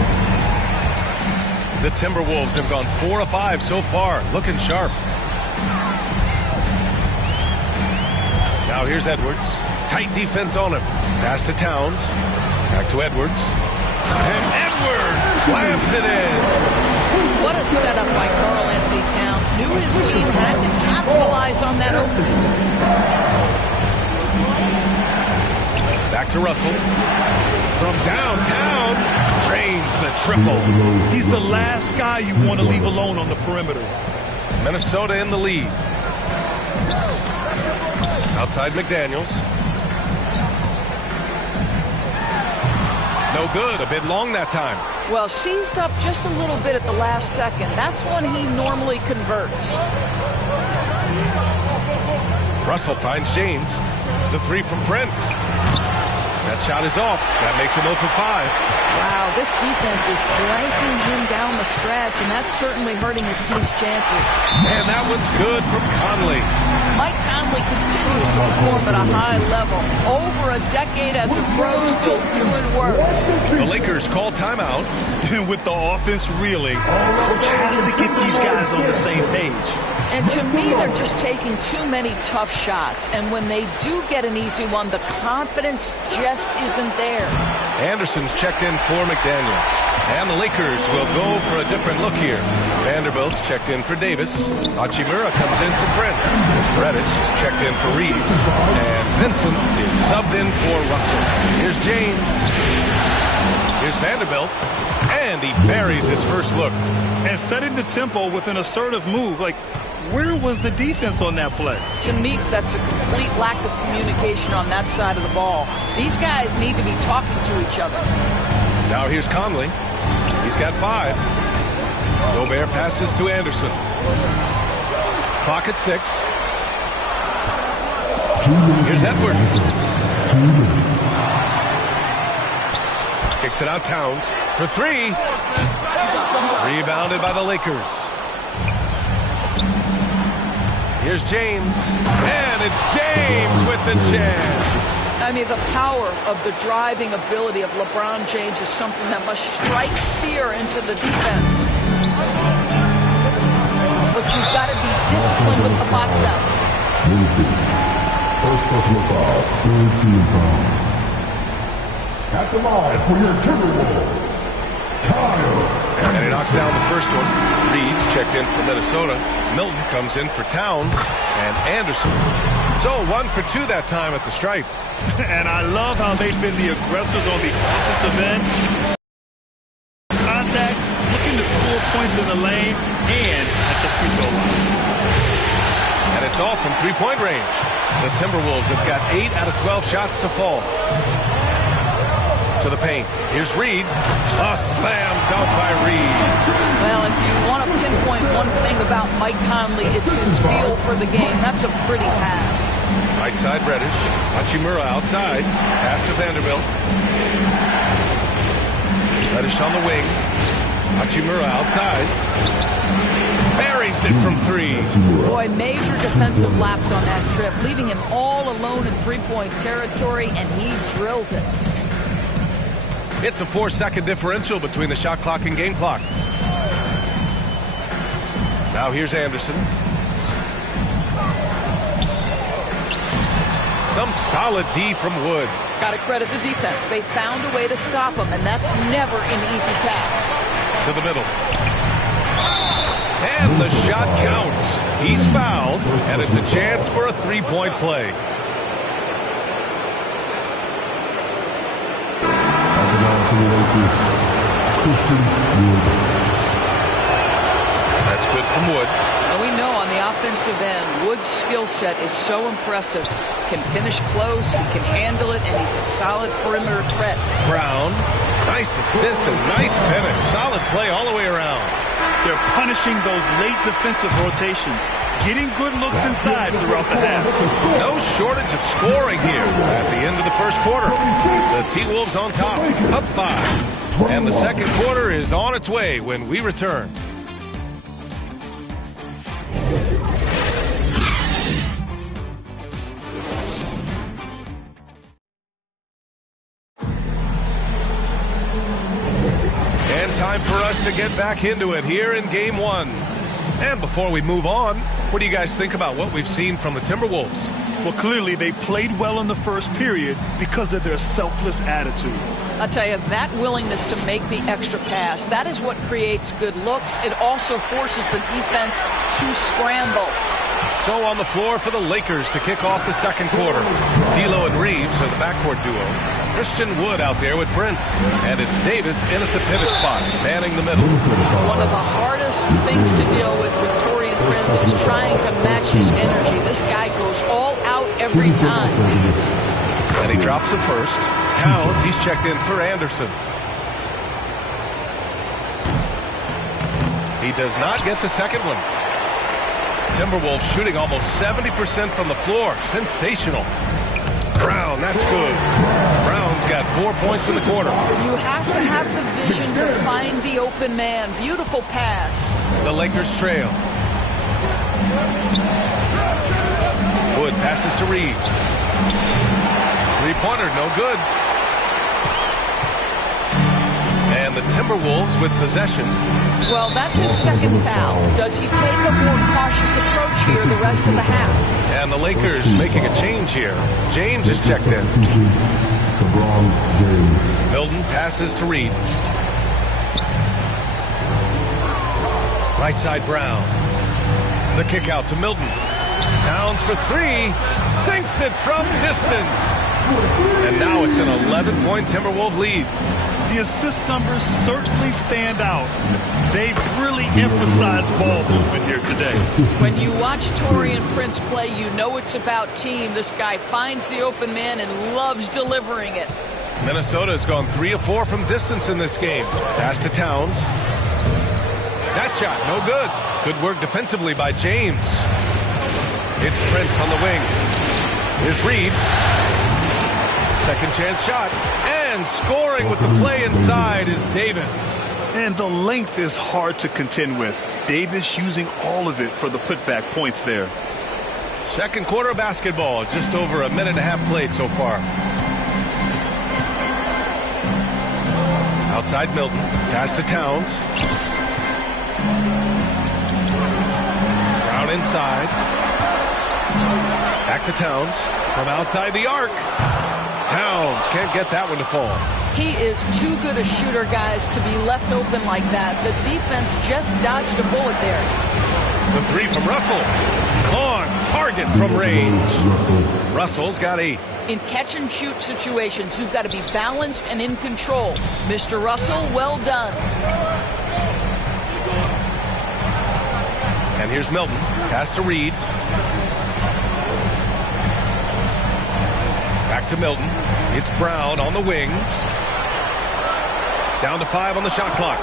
The Timberwolves have gone 4 of 5 so far. Looking sharp. Now here's Edwards. Tight defense on him. Pass to Towns. Back to Edwards. And Edwards slams it in. What a setup by Karl Anthony Towns. Knew his team had to capitalize on that opening. Back to Russell. From downtown, drains drains the triple. He's the last guy you want to leave alone on the perimeter. Minnesota in the lead. Outside McDaniels. No good. A bit long that time. Well, seized up just a little bit at the last second. That's when he normally converts. Russell finds James. The three from Prince. That shot is off. That makes it 0 for 5. Wow, this defense is blanking him down the stretch, and that's certainly hurting his team's chances. And that one's good from Conley. Mike Conley continues to perform at a high level. Over a decade as a pro, still doing work. The Lakers call timeout. With the offense reeling, coach has to get these guys on the same page. And to me, they're just taking too many tough shots. And when they do get an easy one, the confidence just isn't there. Anderson's checked in for McDaniels. And the Lakers will go for a different look here. Vanderbilt's checked in for Davis. Hachimura comes in for Prince. Reddish is checked in for Reeves. And Vincent is subbed in for Russell. Here's James. Here's Vanderbilt. And he buries his first look. And setting the tempo with an assertive move. Like, where was the defense on that play? To me, that's a complete lack of communication on that side of the ball. These guys need to be talking to each other. Now here's Conley. He's got 5. Gobert passes to Anderson. Clock at 6. Here's Edwards. Kicks it out Towns for 3. Rebounded by the Lakers. Here's James. And it's James with the jam. I mean, the power of the driving ability of LeBron James is something that must strike fear into the defense. But you've got to be disciplined with the box outs. First personal foul, third team foul. At the line for your Timberwolves, Kyle. And he knocks down the first one. Reed's checked in for Minnesota. Milton comes in for Towns and Anderson. So 1 for 2 that time at the stripe. And I love how they've been the aggressors on the offensive end. Contact, looking to score points in the lane and at the free throw line. And it's all from three-point range. The Timberwolves have got 8 out of 12 shots to fall. To the paint. Here's Reed. A slam dunk by Reed. Well, if you want to pinpoint one thing about Mike Conley, it's his feel for the game. That's a pretty pass. Right side Reddish. Hachimura outside. Pass to Vanderbilt. Reddish on the wing. Hachimura outside. Buries it from 3. Boy, major defensive lapse on that trip, leaving him all alone in three-point territory, and he drills it. It's a 4-second differential between the shot clock and game clock. Now here's Anderson. Some solid D from Wood. Got to credit the defense. They found a way to stop him, and that's never an easy task. To the middle. And the shot counts. He's fouled, and it's a chance for a three-point play. That's good from Wood. Well, we know on the offensive end, Wood's skill set is so impressive. Can finish close, he can handle it, and he's a solid perimeter threat. Brown, nice assist and nice finish. Solid play all the way around. They're punishing those late defensive rotations, getting good looks inside throughout the half. No shortage of scoring here at the end of the first quarter. The T-Wolves on top, up 5. And the second quarter is on its way when we return. And time for us to get back into it here in Game 1. And before we move on, what do you guys think about what we've seen from the Timberwolves? Well, clearly they played well in the first period because of their selfless attitude. I'll tell you, that willingness to make the extra pass, that is what creates good looks. It also forces the defense to scramble. So on the floor for the Lakers to kick off the second quarter. D'Lo and Reeves are the backcourt duo. Christian Wood out there with Prince. And it's Davis in at the pivot spot, manning the middle. One of the hardest things to deal with Torian Prince is trying to match his energy. This guy goes all out every time. And he drops the first. Towns, he's checked in for Anderson. He does not get the second one. Timberwolves shooting almost 70% from the floor. Sensational. Brown, that's good. Brown's got 4 points in the quarter. You have to have the vision to find the open man. Beautiful pass. The Lakers trail. Wood passes to Reeves. Three-pointer, no good. And the Timberwolves with possession. Well, that's his second foul. Does he take a more cautious approach here the rest of the half? And the Lakers making a change here. James is checked in. Milton passes to Reed. Right side Brown. The kick out to Milton. Towns for three. Sinks it from distance. And now it's an 11-point Timberwolves lead. The assist numbers certainly stand out. They've really emphasized ball movement here today. When you watch Torian Prince play, you know it's about team. This guy finds the open man and loves delivering it. Minnesota has gone 3 of 4 from distance in this game. Pass to Towns. That shot, no good. Good work defensively by James. It's Prince on the wing. Here's Reeves. Second chance shot. And scoring with the play inside is Davis. And the length is hard to contend with. Davis using all of it for the putback points there. Second quarter of basketball. Just over a minute and a half played so far. Outside Milton. Pass to Towns. Brown inside. Back to Towns. From outside the arc. Towns can't get that one to fall. He is too good a shooter, guys, to be left open like that. The defense just dodged a bullet there. The three from Russell. On target from range. Russell's got 8. In catch-and-shoot situations, you've got to be balanced and in control. Mr. Russell, well done. And here's Milton. Pass to Reed. Back to Milton. It's Brown on the wing. Down to 5 on the shot clock.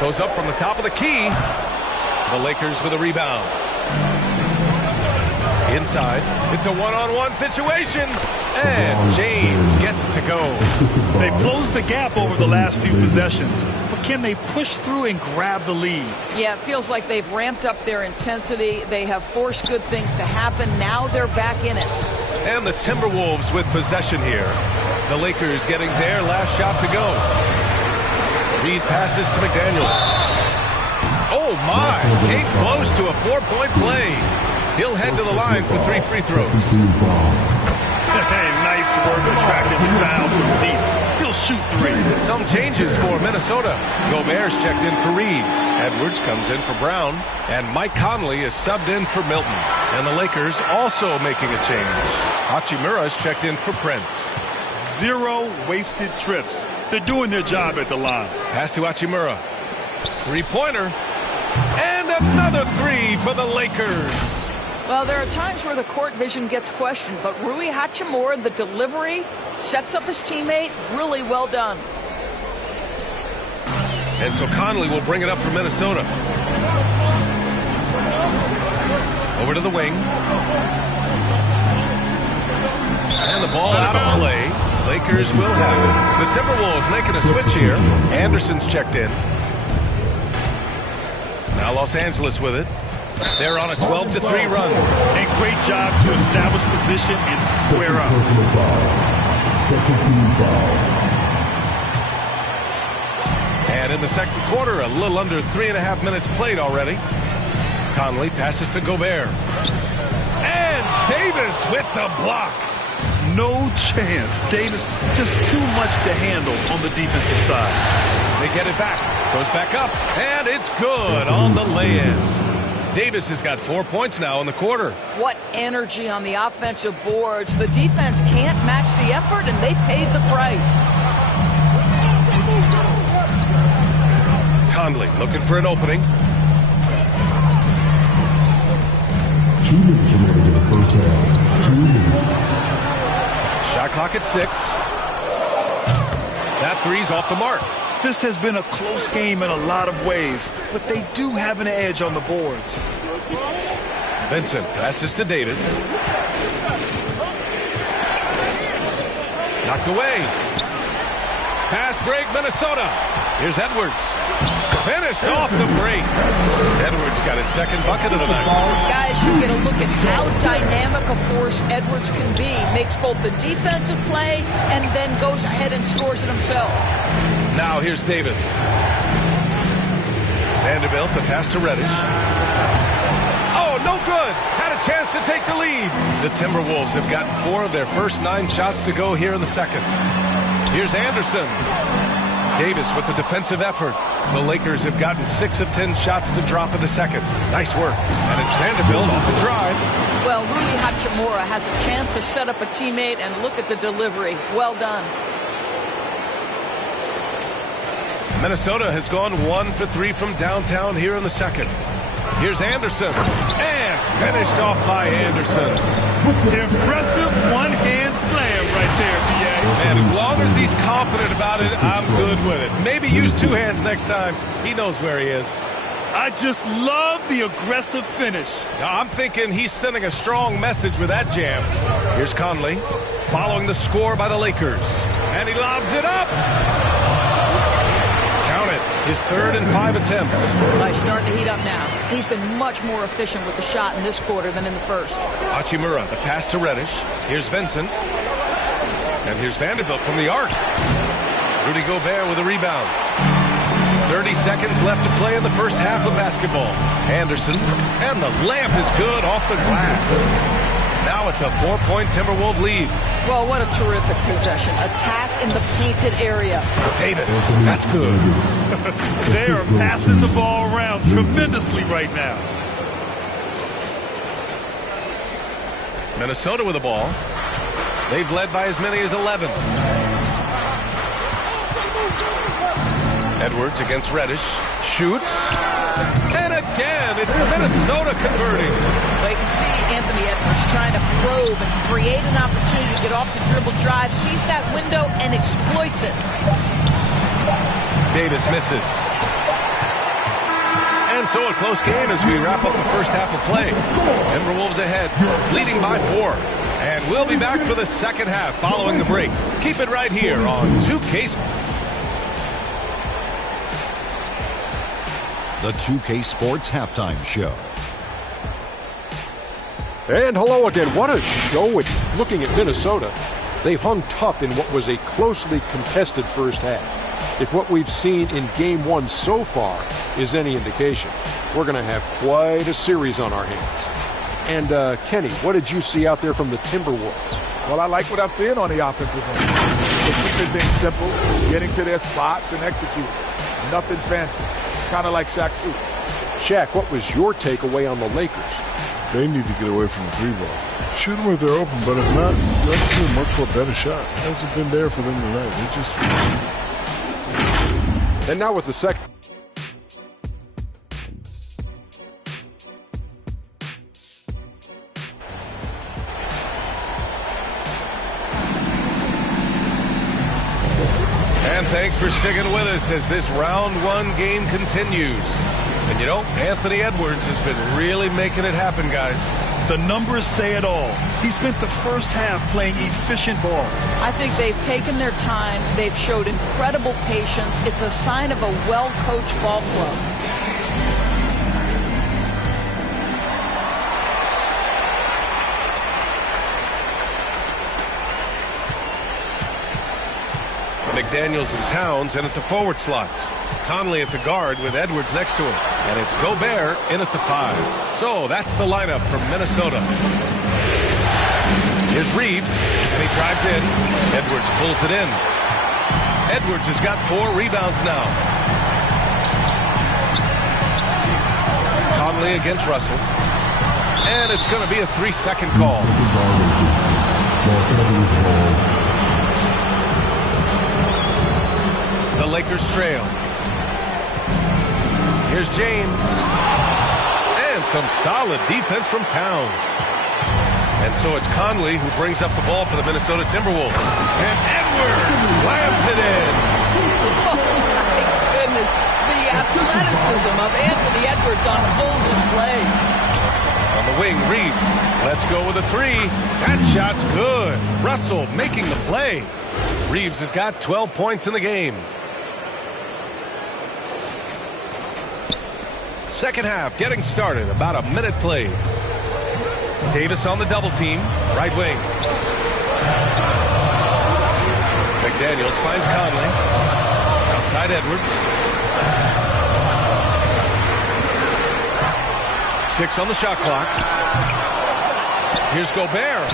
Goes up from the top of the key. The Lakers with a rebound. Inside. It's a one-on-one situation. And James gets it to go. They've closed the gap over the last few possessions. But can they push through and grab the lead? Yeah, it feels like they've ramped up their intensity. They have forced good things to happen. Now they're back in it. And the Timberwolves with possession here. The Lakers getting their last shot to go. Reed passes to McDaniels. Oh, my. Came close to a 4-point play. He'll head to the line for 3 free throws. Hey, nice work attracting the foul from deep. He'll shoot 3. Some changes for Minnesota. Gobert's checked in for Reed. Edwards comes in for Brown. And Mike Conley is subbed in for Milton. And the Lakers also making a change. Hachimura's checked in for Prince. 0 wasted trips. They're doing their job at the line. Pass to Hachimura. Three-pointer. And another 3 for the Lakers. Well, there are times where the court vision gets questioned, but Rui Hachimura, the delivery, sets up his teammate. Really well done. And so Conley will bring it up for Minnesota. Over to the wing. And the ball out of play. Lakers will have it. The Timberwolves making a switch here. Anderson's checked in. Now Los Angeles with it. They're on a 12-3 run. And great job to establish position and square up. And in the second quarter, a little under 3.5 minutes played already. Conley passes to Gobert. And Davis with the block. No chance. Davis just too much to handle on the defensive side. They get it back. Goes back up. And it's good on the lay-in. Davis has got 4 points now in the quarter. What energy on the offensive boards. The defense can't match the effort, and they paid the price. Conley looking for an opening. 2 minutes remaining in the first half. 2 minutes. Shot clock at 6. That three's off the mark. This has been a close game in a lot of ways, but they do have an edge on the boards. Vincent passes to Davis. Knocked away. Fast break, Minnesota. Here's Edwards. Finished off the break. Edwards got his second bucket of the night. Guys, you get a look at how dynamic a force Edwards can be. Makes both the defensive play and then goes ahead and scores it himself. Now here's Davis. Vanderbilt, the pass to Reddish. Oh, no good. Had a chance to take the lead. The Timberwolves have gotten 4 of their first 9 shots to go here in the second. Here's Anderson. Davis with the defensive effort. The Lakers have gotten 6 of 10 shots to drop in the second. Nice work. And it's Vanderbilt off the drive. Well, Rui Hachimura has a chance to set up a teammate, and look at the delivery. Well done. Minnesota has gone 1 for 3 from downtown here in the second. Here's Anderson. And finished off by Anderson. Impressive one-hand slam right there, B.A. Man, as long as he's confident about it, I'm good with it. Maybe use 2 hands next time. He knows where he is. I just love the aggressive finish. I'm thinking he's sending a strong message with that jam. Here's Conley, following the score by the Lakers. And he lobs it up. Count it. His 3rd and 5 attempts. He's starting to heat up now. He's been much more efficient with the shot in this quarter than in the first. Hachimura, the pass to Reddish. Here's Vincent. And here's Vanderbilt from the arc. Rudy Gobert with a rebound. 30 seconds left to play in the first half of basketball. Anderson, and the layup is good off the glass. Now it's a 4-point Timberwolves lead. Well, what a terrific possession. Attack in the painted area. Davis, that's good. They are passing the ball around tremendously right now. Minnesota with the ball. They've led by as many as 11. Edwards against Reddish. Shoots. And again, it's Minnesota converting. Well, you can see Anthony Edwards trying to probe and create an opportunity to get off the dribble drive. Sees that window and exploits it. Davis misses. And so a close game as we wrap up the first half of play. Timberwolves ahead, leading by 4. And we'll be back for the second half following the break. Keep it right here on 2K. The 2K Sports Halftime Show. And hello again. What a show. Looking at Minnesota, they hung tough in what was a closely contested first half. If what we've seen in Game 1 so far is any indication, we're going to have quite a series on our hands. And, Kenny, what did you see out there from the Timberwolves? Well, I like what I'm seeing on the offensive end. They're keeping things simple, getting to their spots and executing. Nothing fancy. Kind of like Shaq's suit. Shaq, what was your takeaway on the Lakers? They need to get away from the 3-ball. Shoot them if they're open, but if not, let us see them look for a better shot. It hasn't been there for them tonight. They just... And now with the second. And thanks for sticking with us as this round 1 game continues. And you know, Anthony Edwards has been really making it happen, guys. The numbers say it all. He spent the first half playing efficient ball. I think they've taken their time. They've showed incredible patience. It's a sign of a well-coached ball club. McDaniels and Towns in at the forward slots. Conley at the guard with Edwards next to him. And it's Gobert in at the 5. So that's the lineup from Minnesota. Here's Reeves, and he drives in. Edwards pulls it in. Edwards has got 4 rebounds now. Conley Conley against Russell. And it's going to be a 3-second call. The Lakers trail. Here's James. And some solid defense from Towns. And so it's Conley who brings up the ball for the Minnesota Timberwolves. And Edwards slams it in. Oh, my goodness. The athleticism of Anthony Edwards on full display. On the wing, Reeves. Let's go with a 3. That shot's good. Russell making the play. Reeves has got 12 points in the game. Second half getting started. About a minute played. Davis on the double team. Right wing. McDaniels finds Conley. Outside Edwards. 6 on the shot clock. Here's Gobert.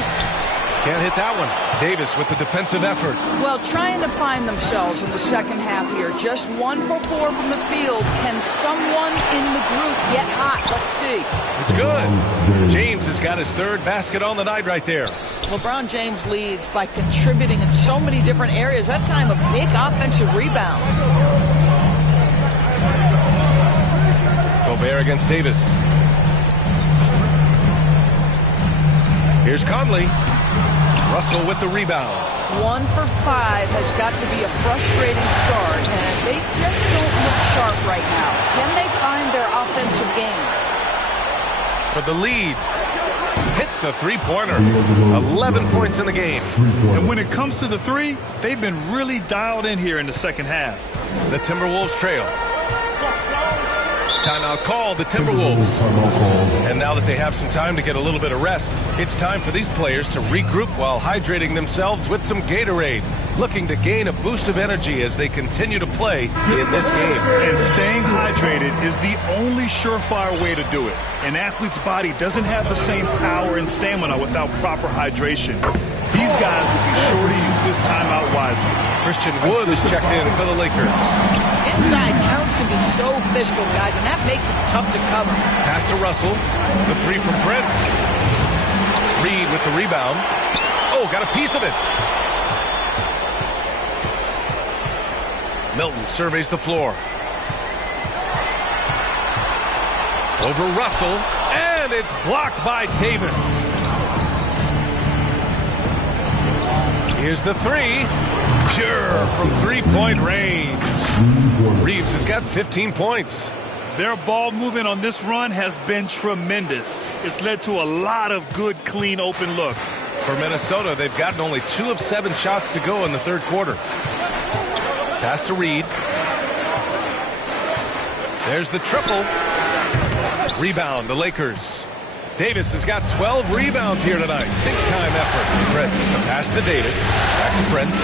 Can't hit that one. Davis with the defensive effort. Well, trying to find themselves in the second half here. Just 1 for 4 from the field. Can someone in the group get hot? Let's see. It's good. James has got his 3rd basket on the night right there. LeBron James leads by contributing in so many different areas. That time a big offensive rebound. Gobert against Davis. Here's Conley. Russell with the rebound. 1 for 5 has got to be a frustrating start, and they just don't look sharp right now. Can they find their offensive game? For the lead. Hits a 3-pointer. 11 points in the game. And when it comes to the 3, they've been really dialed in here in the second half. The Timberwolves trail. Timeout called, the Timberwolves. And now that they have some time to get a little bit of rest, it's time for these players to regroup while hydrating themselves with some Gatorade, looking to gain a boost of energy as they continue to play in this game. And staying hydrated is the only surefire way to do it. An athlete's body doesn't have the same power and stamina without proper hydration. These guys will be sure to use this timeout wisely. Christian Wood is checked in for the Lakers. Inside, Towns can be so physical, guys, and that makes it tough to cover. Pass to Russell. The 3 from Prince. Reed with the rebound. Oh, got a piece of it. Milton surveys the floor. Over Russell, and it's blocked by Davis. Here's the 3. Pure from 3-point range. Reeves has got 15 points. Their ball movement on this run has been tremendous. It's led to a lot of good, clean, open looks. For Minnesota, they've gotten only 2 of 7 shots to go in the 3rd quarter. Pass to Reed. There's the triple. Rebound, the Lakers. Davis has got 12 rebounds here tonight. Big time effort. Prince, the pass to Davis. Back to Prince.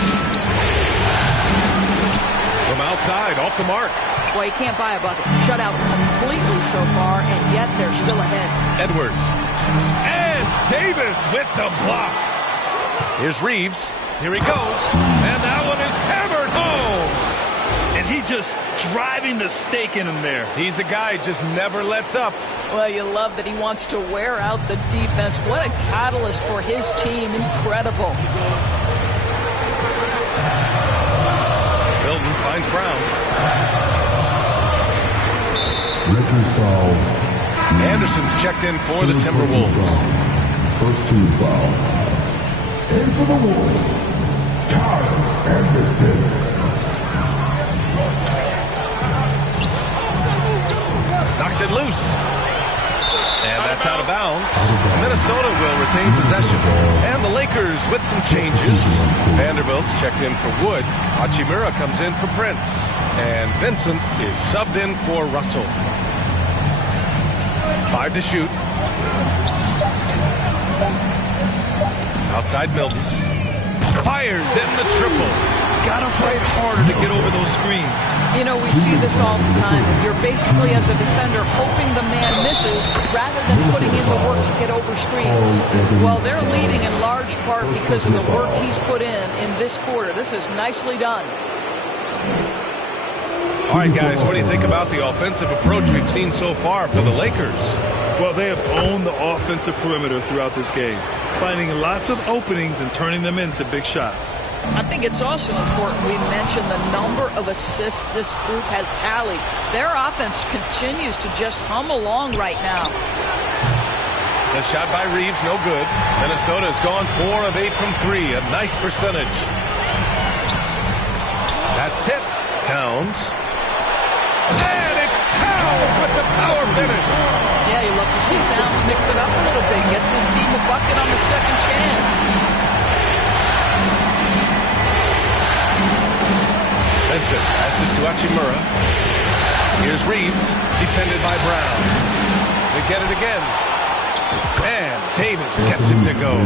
From outside, off the mark. Boy, you can't buy a bucket. Shut out completely so far, and yet they're still ahead. Edwards. And Davis with the block. Here's Reeves. Here he goes. And that one is hammered home. And he just driving the stake in him there. He's a guy who just never lets up. Well, you love that he wants to wear out the defense. What a catalyst for his team. Incredible. Milton finds Brown. Anderson's checked in for the Timberwolves. First 2 foul. And for the Wolves, Kyle Anderson. Knocks it loose. And that's out of bounds. Minnesota will retain possession. And the Lakers with some changes. Vanderbilt's checked in for Wood. Hachimura comes in for Prince. And Vincent is subbed in for Russell. 5 to shoot. Outside Milton. Fires in the triple. Gotta fight harder to get over those screens. You know, we see this all the time. You're basically, as a defender, hoping the man misses rather than putting in the work to get over screens. Well, they're leading in large part because of the work he's put in this quarter. This is nicely done. All right, guys, what do you think about the offensive approach we've seen so far for the Lakers? Well, they have owned the offensive perimeter throughout this game, finding lots of openings and turning them into big shots. I think it's also important we mention the number of assists this group has tallied. Their offense continues to just hum along right now. The shot by Reeves, no good. Minnesota's gone 4 of 8 from 3, a nice percentage. That's tipped. Towns. And it's Towns with the power finish. Yeah, you love to see Towns mix it up a little bit. Gets his team a bucket on the second chance. Vincent passes to Hachimura. Here's Reeves, defended by Brown. They get it again. And Davis gets it to go.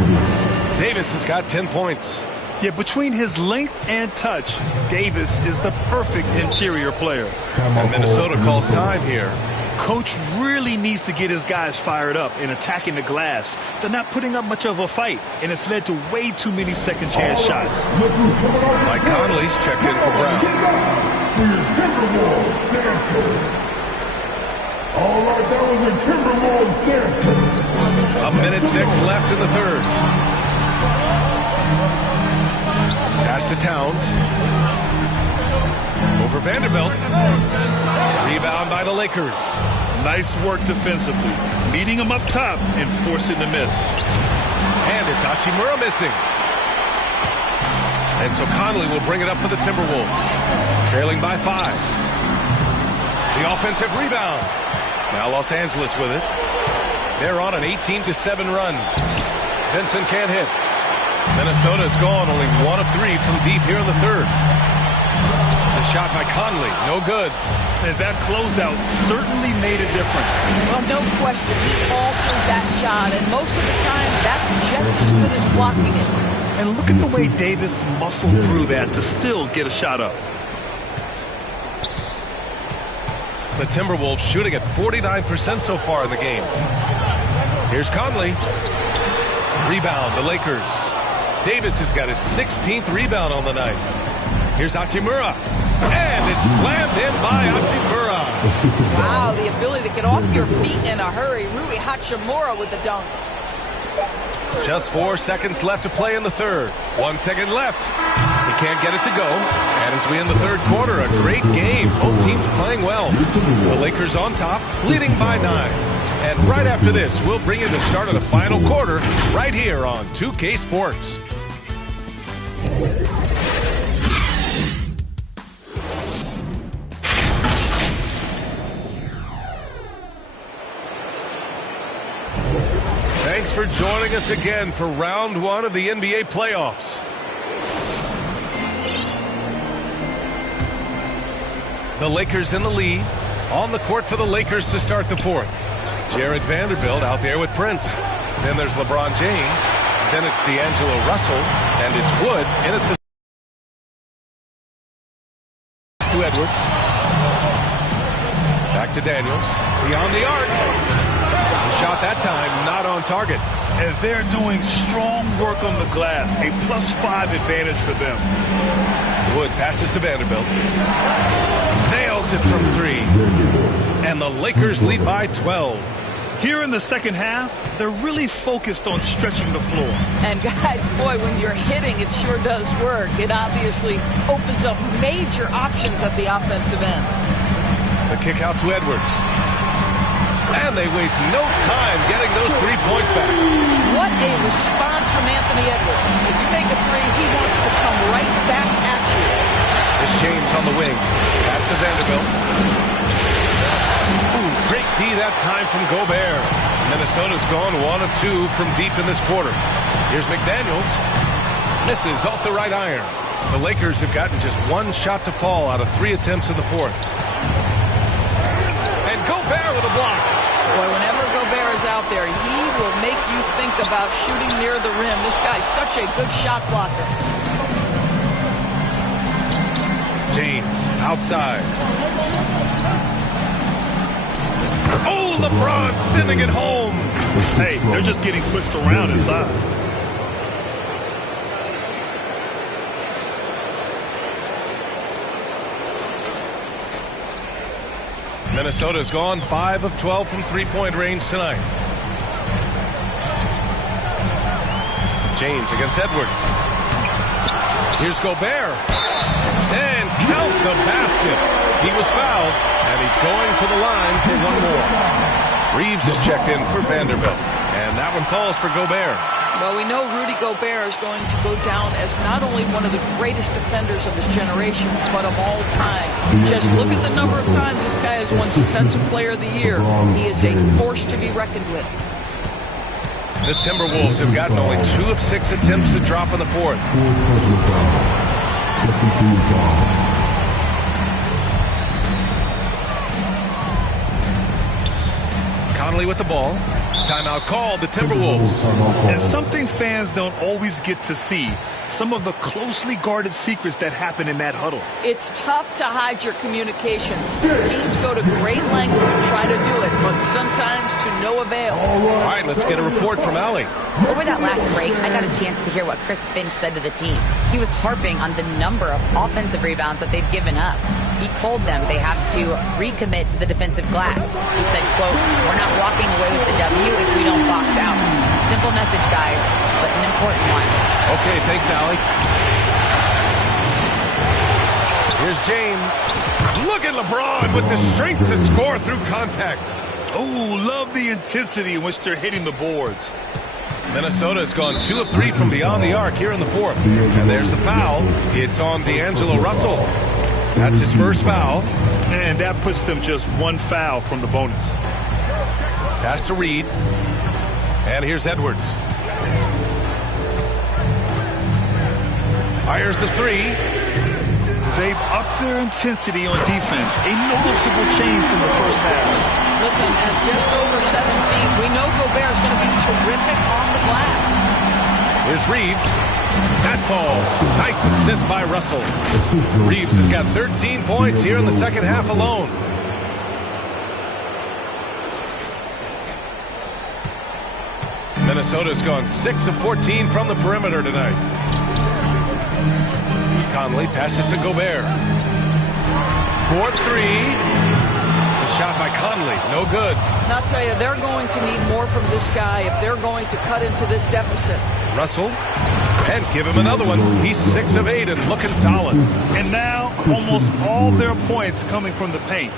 Davis has got 10 points. Yeah, between his length and touch, Davis is the perfect interior player. And Minnesota calls time here. Coach really needs to get his guys fired up in attacking the glass. They're not putting up much of a fight, and it's led to way too many second chance shots. Mike Conley's checked in for Brown. All right, that was the Timberwolves dancer. A minute 6 left in the third. Pass to Towns. Over Vanderbilt. Rebound by the Lakers. Nice work defensively, meeting them up top and forcing the miss. And it's Hachimura missing. And so Conley will bring it up for the Timberwolves. Trailing by 5. The offensive rebound. Now Los Angeles with it. They're on an 18-7 run. Vincent can't hit. Minnesota's gone only 1 of 3 from deep here in the third. The shot by Conley, no good. And that closeout certainly made a difference. Well, no question. He altered that shot, and most of the time, that's just as good as blocking it. And look at the way Davis muscled through that to still get a shot up. The Timberwolves shooting at 49% so far in the game. Here's Conley. Rebound, the Lakers. Davis has got his 16th rebound on the night. Here's Hachimura. And it's slammed in by Hachimura. Wow, the ability to get off your feet in a hurry. Rui Hachimura with the dunk. Just 4 seconds left to play in the third. 1 second left. He can't get it to go. And as we end the third quarter, a great game. Both teams playing well. The Lakers on top, leading by 9. And right after this, we'll bring you the start of the final quarter right here on 2K Sports. Thanks for joining us again for round 1 of the NBA playoffs. The Lakers in the lead. On the court for the Lakers to start the fourth. Jared Vanderbilt out there with Prince. Then there's LeBron James. Then it's D'Angelo Russell. And it's Wood in at the to Edwards. Back to Daniels. Beyond the arc. The shot that time not on target. And they're doing strong work on the glass. A +5 advantage for them. Wood passes to Vanderbilt. Nails it from 3. And the Lakers lead by 12. Here in the second half, they're really focused on stretching the floor. And guys, boy, when you're hitting, it sure does work. It obviously opens up major options at the offensive end. The kick out to Edwards. And they waste no time getting those 3 points back. What a response from Anthony Edwards. If you make a 3, he wants to come right back at you. It's James on the wing. Pass to Vanderbilt. Ooh, great D that time from Gobert. Minnesota's gone 1 of 2 from deep in this quarter. Here's McDaniels. Misses off the right iron. The Lakers have gotten just 1 shot to fall out of 3 attempts in the fourth. And Gobert with a block. Boy, whenever Gobert is out there, he will make you think about shooting near the rim. This guy's such a good shot blocker. James outside. Oh, LeBron sending it home. Hey, they're just getting pushed around inside. Minnesota's gone 5 of 12 from three-point range tonight. James against Edwards. Here's Gobert. And count the basket. He was fouled, and he's going to the line for one more. Reeves is checked in for Vanderbilt, and that one falls for Gobert. Well, we know Rudy Gobert is going to go down as not only one of the greatest defenders of his generation, but of all time. Just look at the number of times this guy has won Defensive Player of the Year. He is a force to be reckoned with. The Timberwolves have gotten only 2 of 6 attempts to drop in the fourth. Conley with the ball. Timeout called, the Timberwolves. And something fans don't always get to see, some of the closely guarded secrets that happen in that huddle. It's tough to hide your communications. Teams go to great lengths to try to do it, but sometimes to no avail. All right, let's get a report from Allie. Over that last break, I got a chance to hear what Chris Finch said to the team. He was harping on the number of offensive rebounds that they've given up. He told them they have to recommit to the defensive glass. He said, quote, "We're not walking away with the W if we don't box out." Simple message, guys, but an important one. Okay, thanks, Allie. Here's James. Look at LeBron with the strength to score through contact. Oh, love the intensity in which they're hitting the boards. Minnesota has gone 2 of 3 from beyond the arc here in the fourth. And there's the foul. It's on D'Angelo Russell. That's his first foul. And that puts them just 1 foul from the bonus. Pass to Reed. And here's Edwards. Fires the 3. They've upped their intensity on defense. A noticeable change from the first half. Listen, at just over 7 feet, we know Gobert is going to be terrific on the glass. Here's Reeves. That falls. Nice assist by Russell. Reeves has got 13 points here in the second half alone. Minnesota's gone 6 of 14 from the perimeter tonight. Conley passes to Gobert. 4-3. Shot by Conley, no good. And I'll tell you, they're going to need more from this guy if they're going to cut into this deficit. Russell, and give him another one. He's 6 of 8 and looking solid. And now, almost all their points coming from the paint.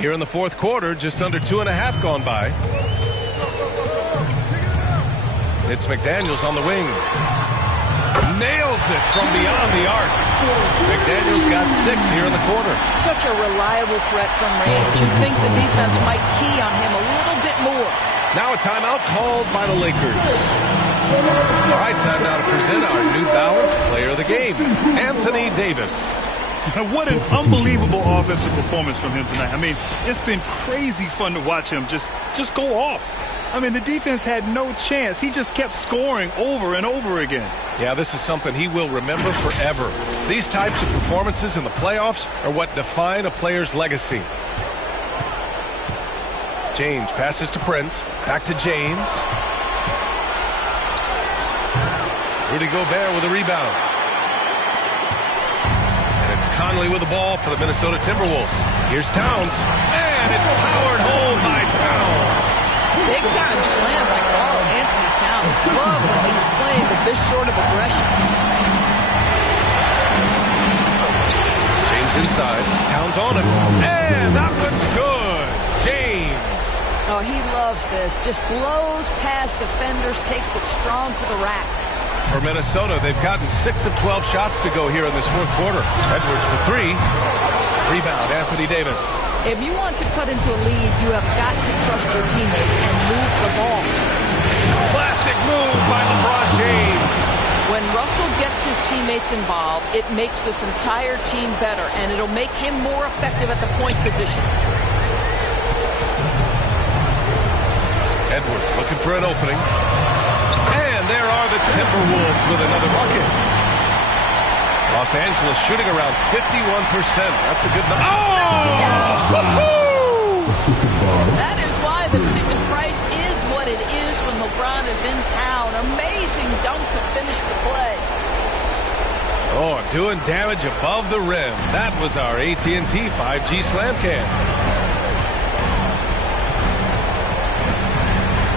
Here in the fourth quarter, just under 2.5 gone by. It's McDaniels on the wing. Nails it from beyond the arc. McDaniels got 6 here in the quarter. Such a reliable threat from range. You'd think the defense might key on him a little bit more. Now a timeout called by the Lakers. All right, time now to present our New Balance Player of the Game, Anthony Davis. What an unbelievable offensive performance from him tonight. I mean, it's been crazy fun to watch him just go off. I mean, the defense had no chance. He just kept scoring over and over again. Yeah, this is something he will remember forever. These types of performances in the playoffs are what define a player's legacy. James passes to Prince. Back to James. Rudy Gobert with a rebound. And it's Conley with the ball for the Minnesota Timberwolves. Here's Towns. And it's powered home by Towns. Big time slam by Karl Anthony Towns. Love when he's playing with this sort of aggression. James inside. Towns on him. And that one's good. James. Oh, he loves this. Just blows past defenders, takes it strong to the rack. For Minnesota, they've gotten 6 of 12 shots to go here in this fourth quarter. Edwards for 3. Rebound, Anthony Davis. If you want to cut into a lead, you have got to trust your teammates and move the ball. Classic move by LeBron James. When Russell gets his teammates involved, it makes this entire team better, and it'll make him more effective at the point position. Edwards looking for an opening. And there are the Timberwolves with another bucket. Los Angeles shooting around 51%. That's a good number. Oh! That is why the ticket price is what it is when LeBron is in town. Amazing dunk to finish the play. Oh, doing damage above the rim. That was our AT&T 5G slam cam.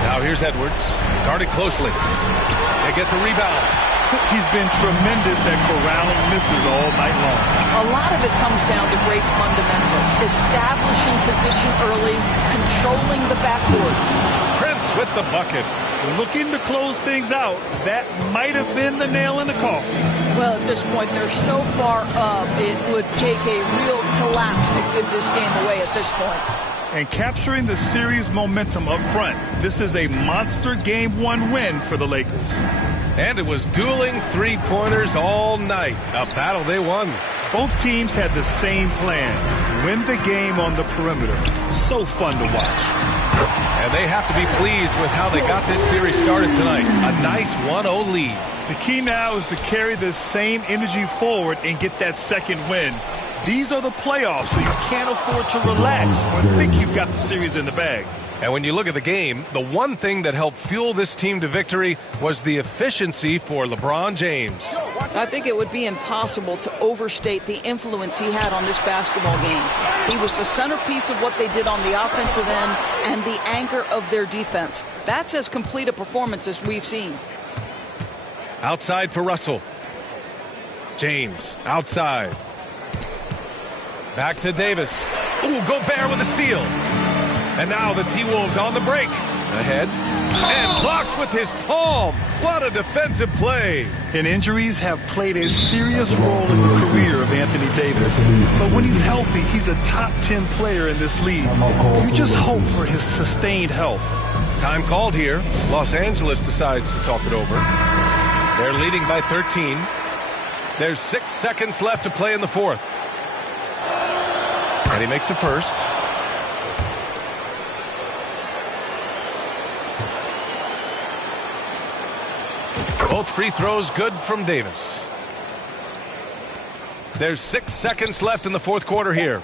Now here's Edwards, guarded closely. They get the rebound. He's been tremendous at corralling misses all night long. A lot of it comes down to great fundamentals. Establishing position early, controlling the backboards. Prince with the bucket. Looking to close things out. That might have been the nail in the coffin. Well, at this point, they're so far up, it would take a real collapse to give this game away at this point. And capturing the series momentum up front. This is a monster Game 1 win for the Lakers. And it was dueling three-pointers all night. A battle they won. Both teams had the same plan. Win the game on the perimeter. So fun to watch. And they have to be pleased with how they got this series started tonight. A nice 1-0 lead. The key now is to carry this same energy forward and get that second win. These are the playoffs, so you can't afford to relax or think you've got the series in the bag. And when you look at the game, the one thing that helped fuel this team to victory was the efficiency for LeBron James. I think it would be impossible to overstate the influence he had on this basketball game. He was the centerpiece of what they did on the offensive end and the anchor of their defense. That's as complete a performance as we've seen. Outside for Russell. James outside. Back to Davis. Ooh, Gobert with a steal. And now the T-Wolves on the break. Ahead. And blocked with his palm. What a defensive play. And injuries have played a serious role in the career of Anthony Davis. But when he's healthy, he's a top 10 player in this league. You just hope for his sustained health. Time called here. Los Angeles decides to talk it over. They're leading by 13. There's 6 seconds left to play in the fourth. And he makes the first. Both free throws good from Davis. There's 6 seconds left in the fourth quarter here.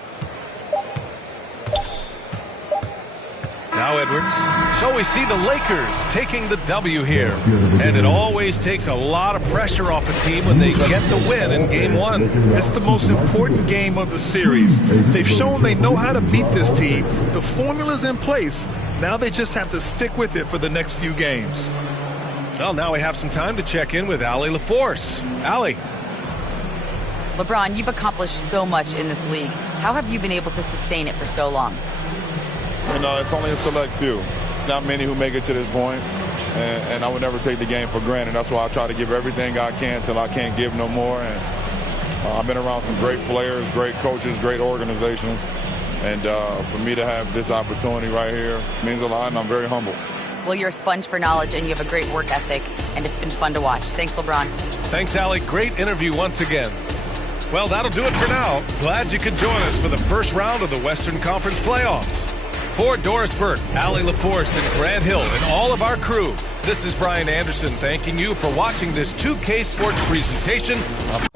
Now Edwards. So we see the Lakers taking the W here. And it always takes a lot of pressure off a team when they get the win in Game 1. It's the most important game of the series. They've shown they know how to beat this team. The formula's in place. Now they just have to stick with it for the next few games. Well, now we have some time to check in with Allie LaForce. Allie. LeBron, you've accomplished so much in this league. How have you been able to sustain it for so long? You know, it's only a select few. It's not many who make it to this point, and I would never take the game for granted. That's why I try to give everything I can till I can't give no more. And I've been around some great players, great coaches, great organizations, and for me to have this opportunity right here means a lot, and I'm very humble. Well, you're a sponge for knowledge, and you have a great work ethic, and it's been fun to watch. Thanks, LeBron. Thanks, Allie. Great interview once again. Well, that'll do it for now. Glad you could join us for the first round of the Western Conference playoffs. For Doris Burke, Allie LaForce, and Grant Hill, and all of our crew, this is Brian Anderson thanking you for watching this 2K Sports presentation of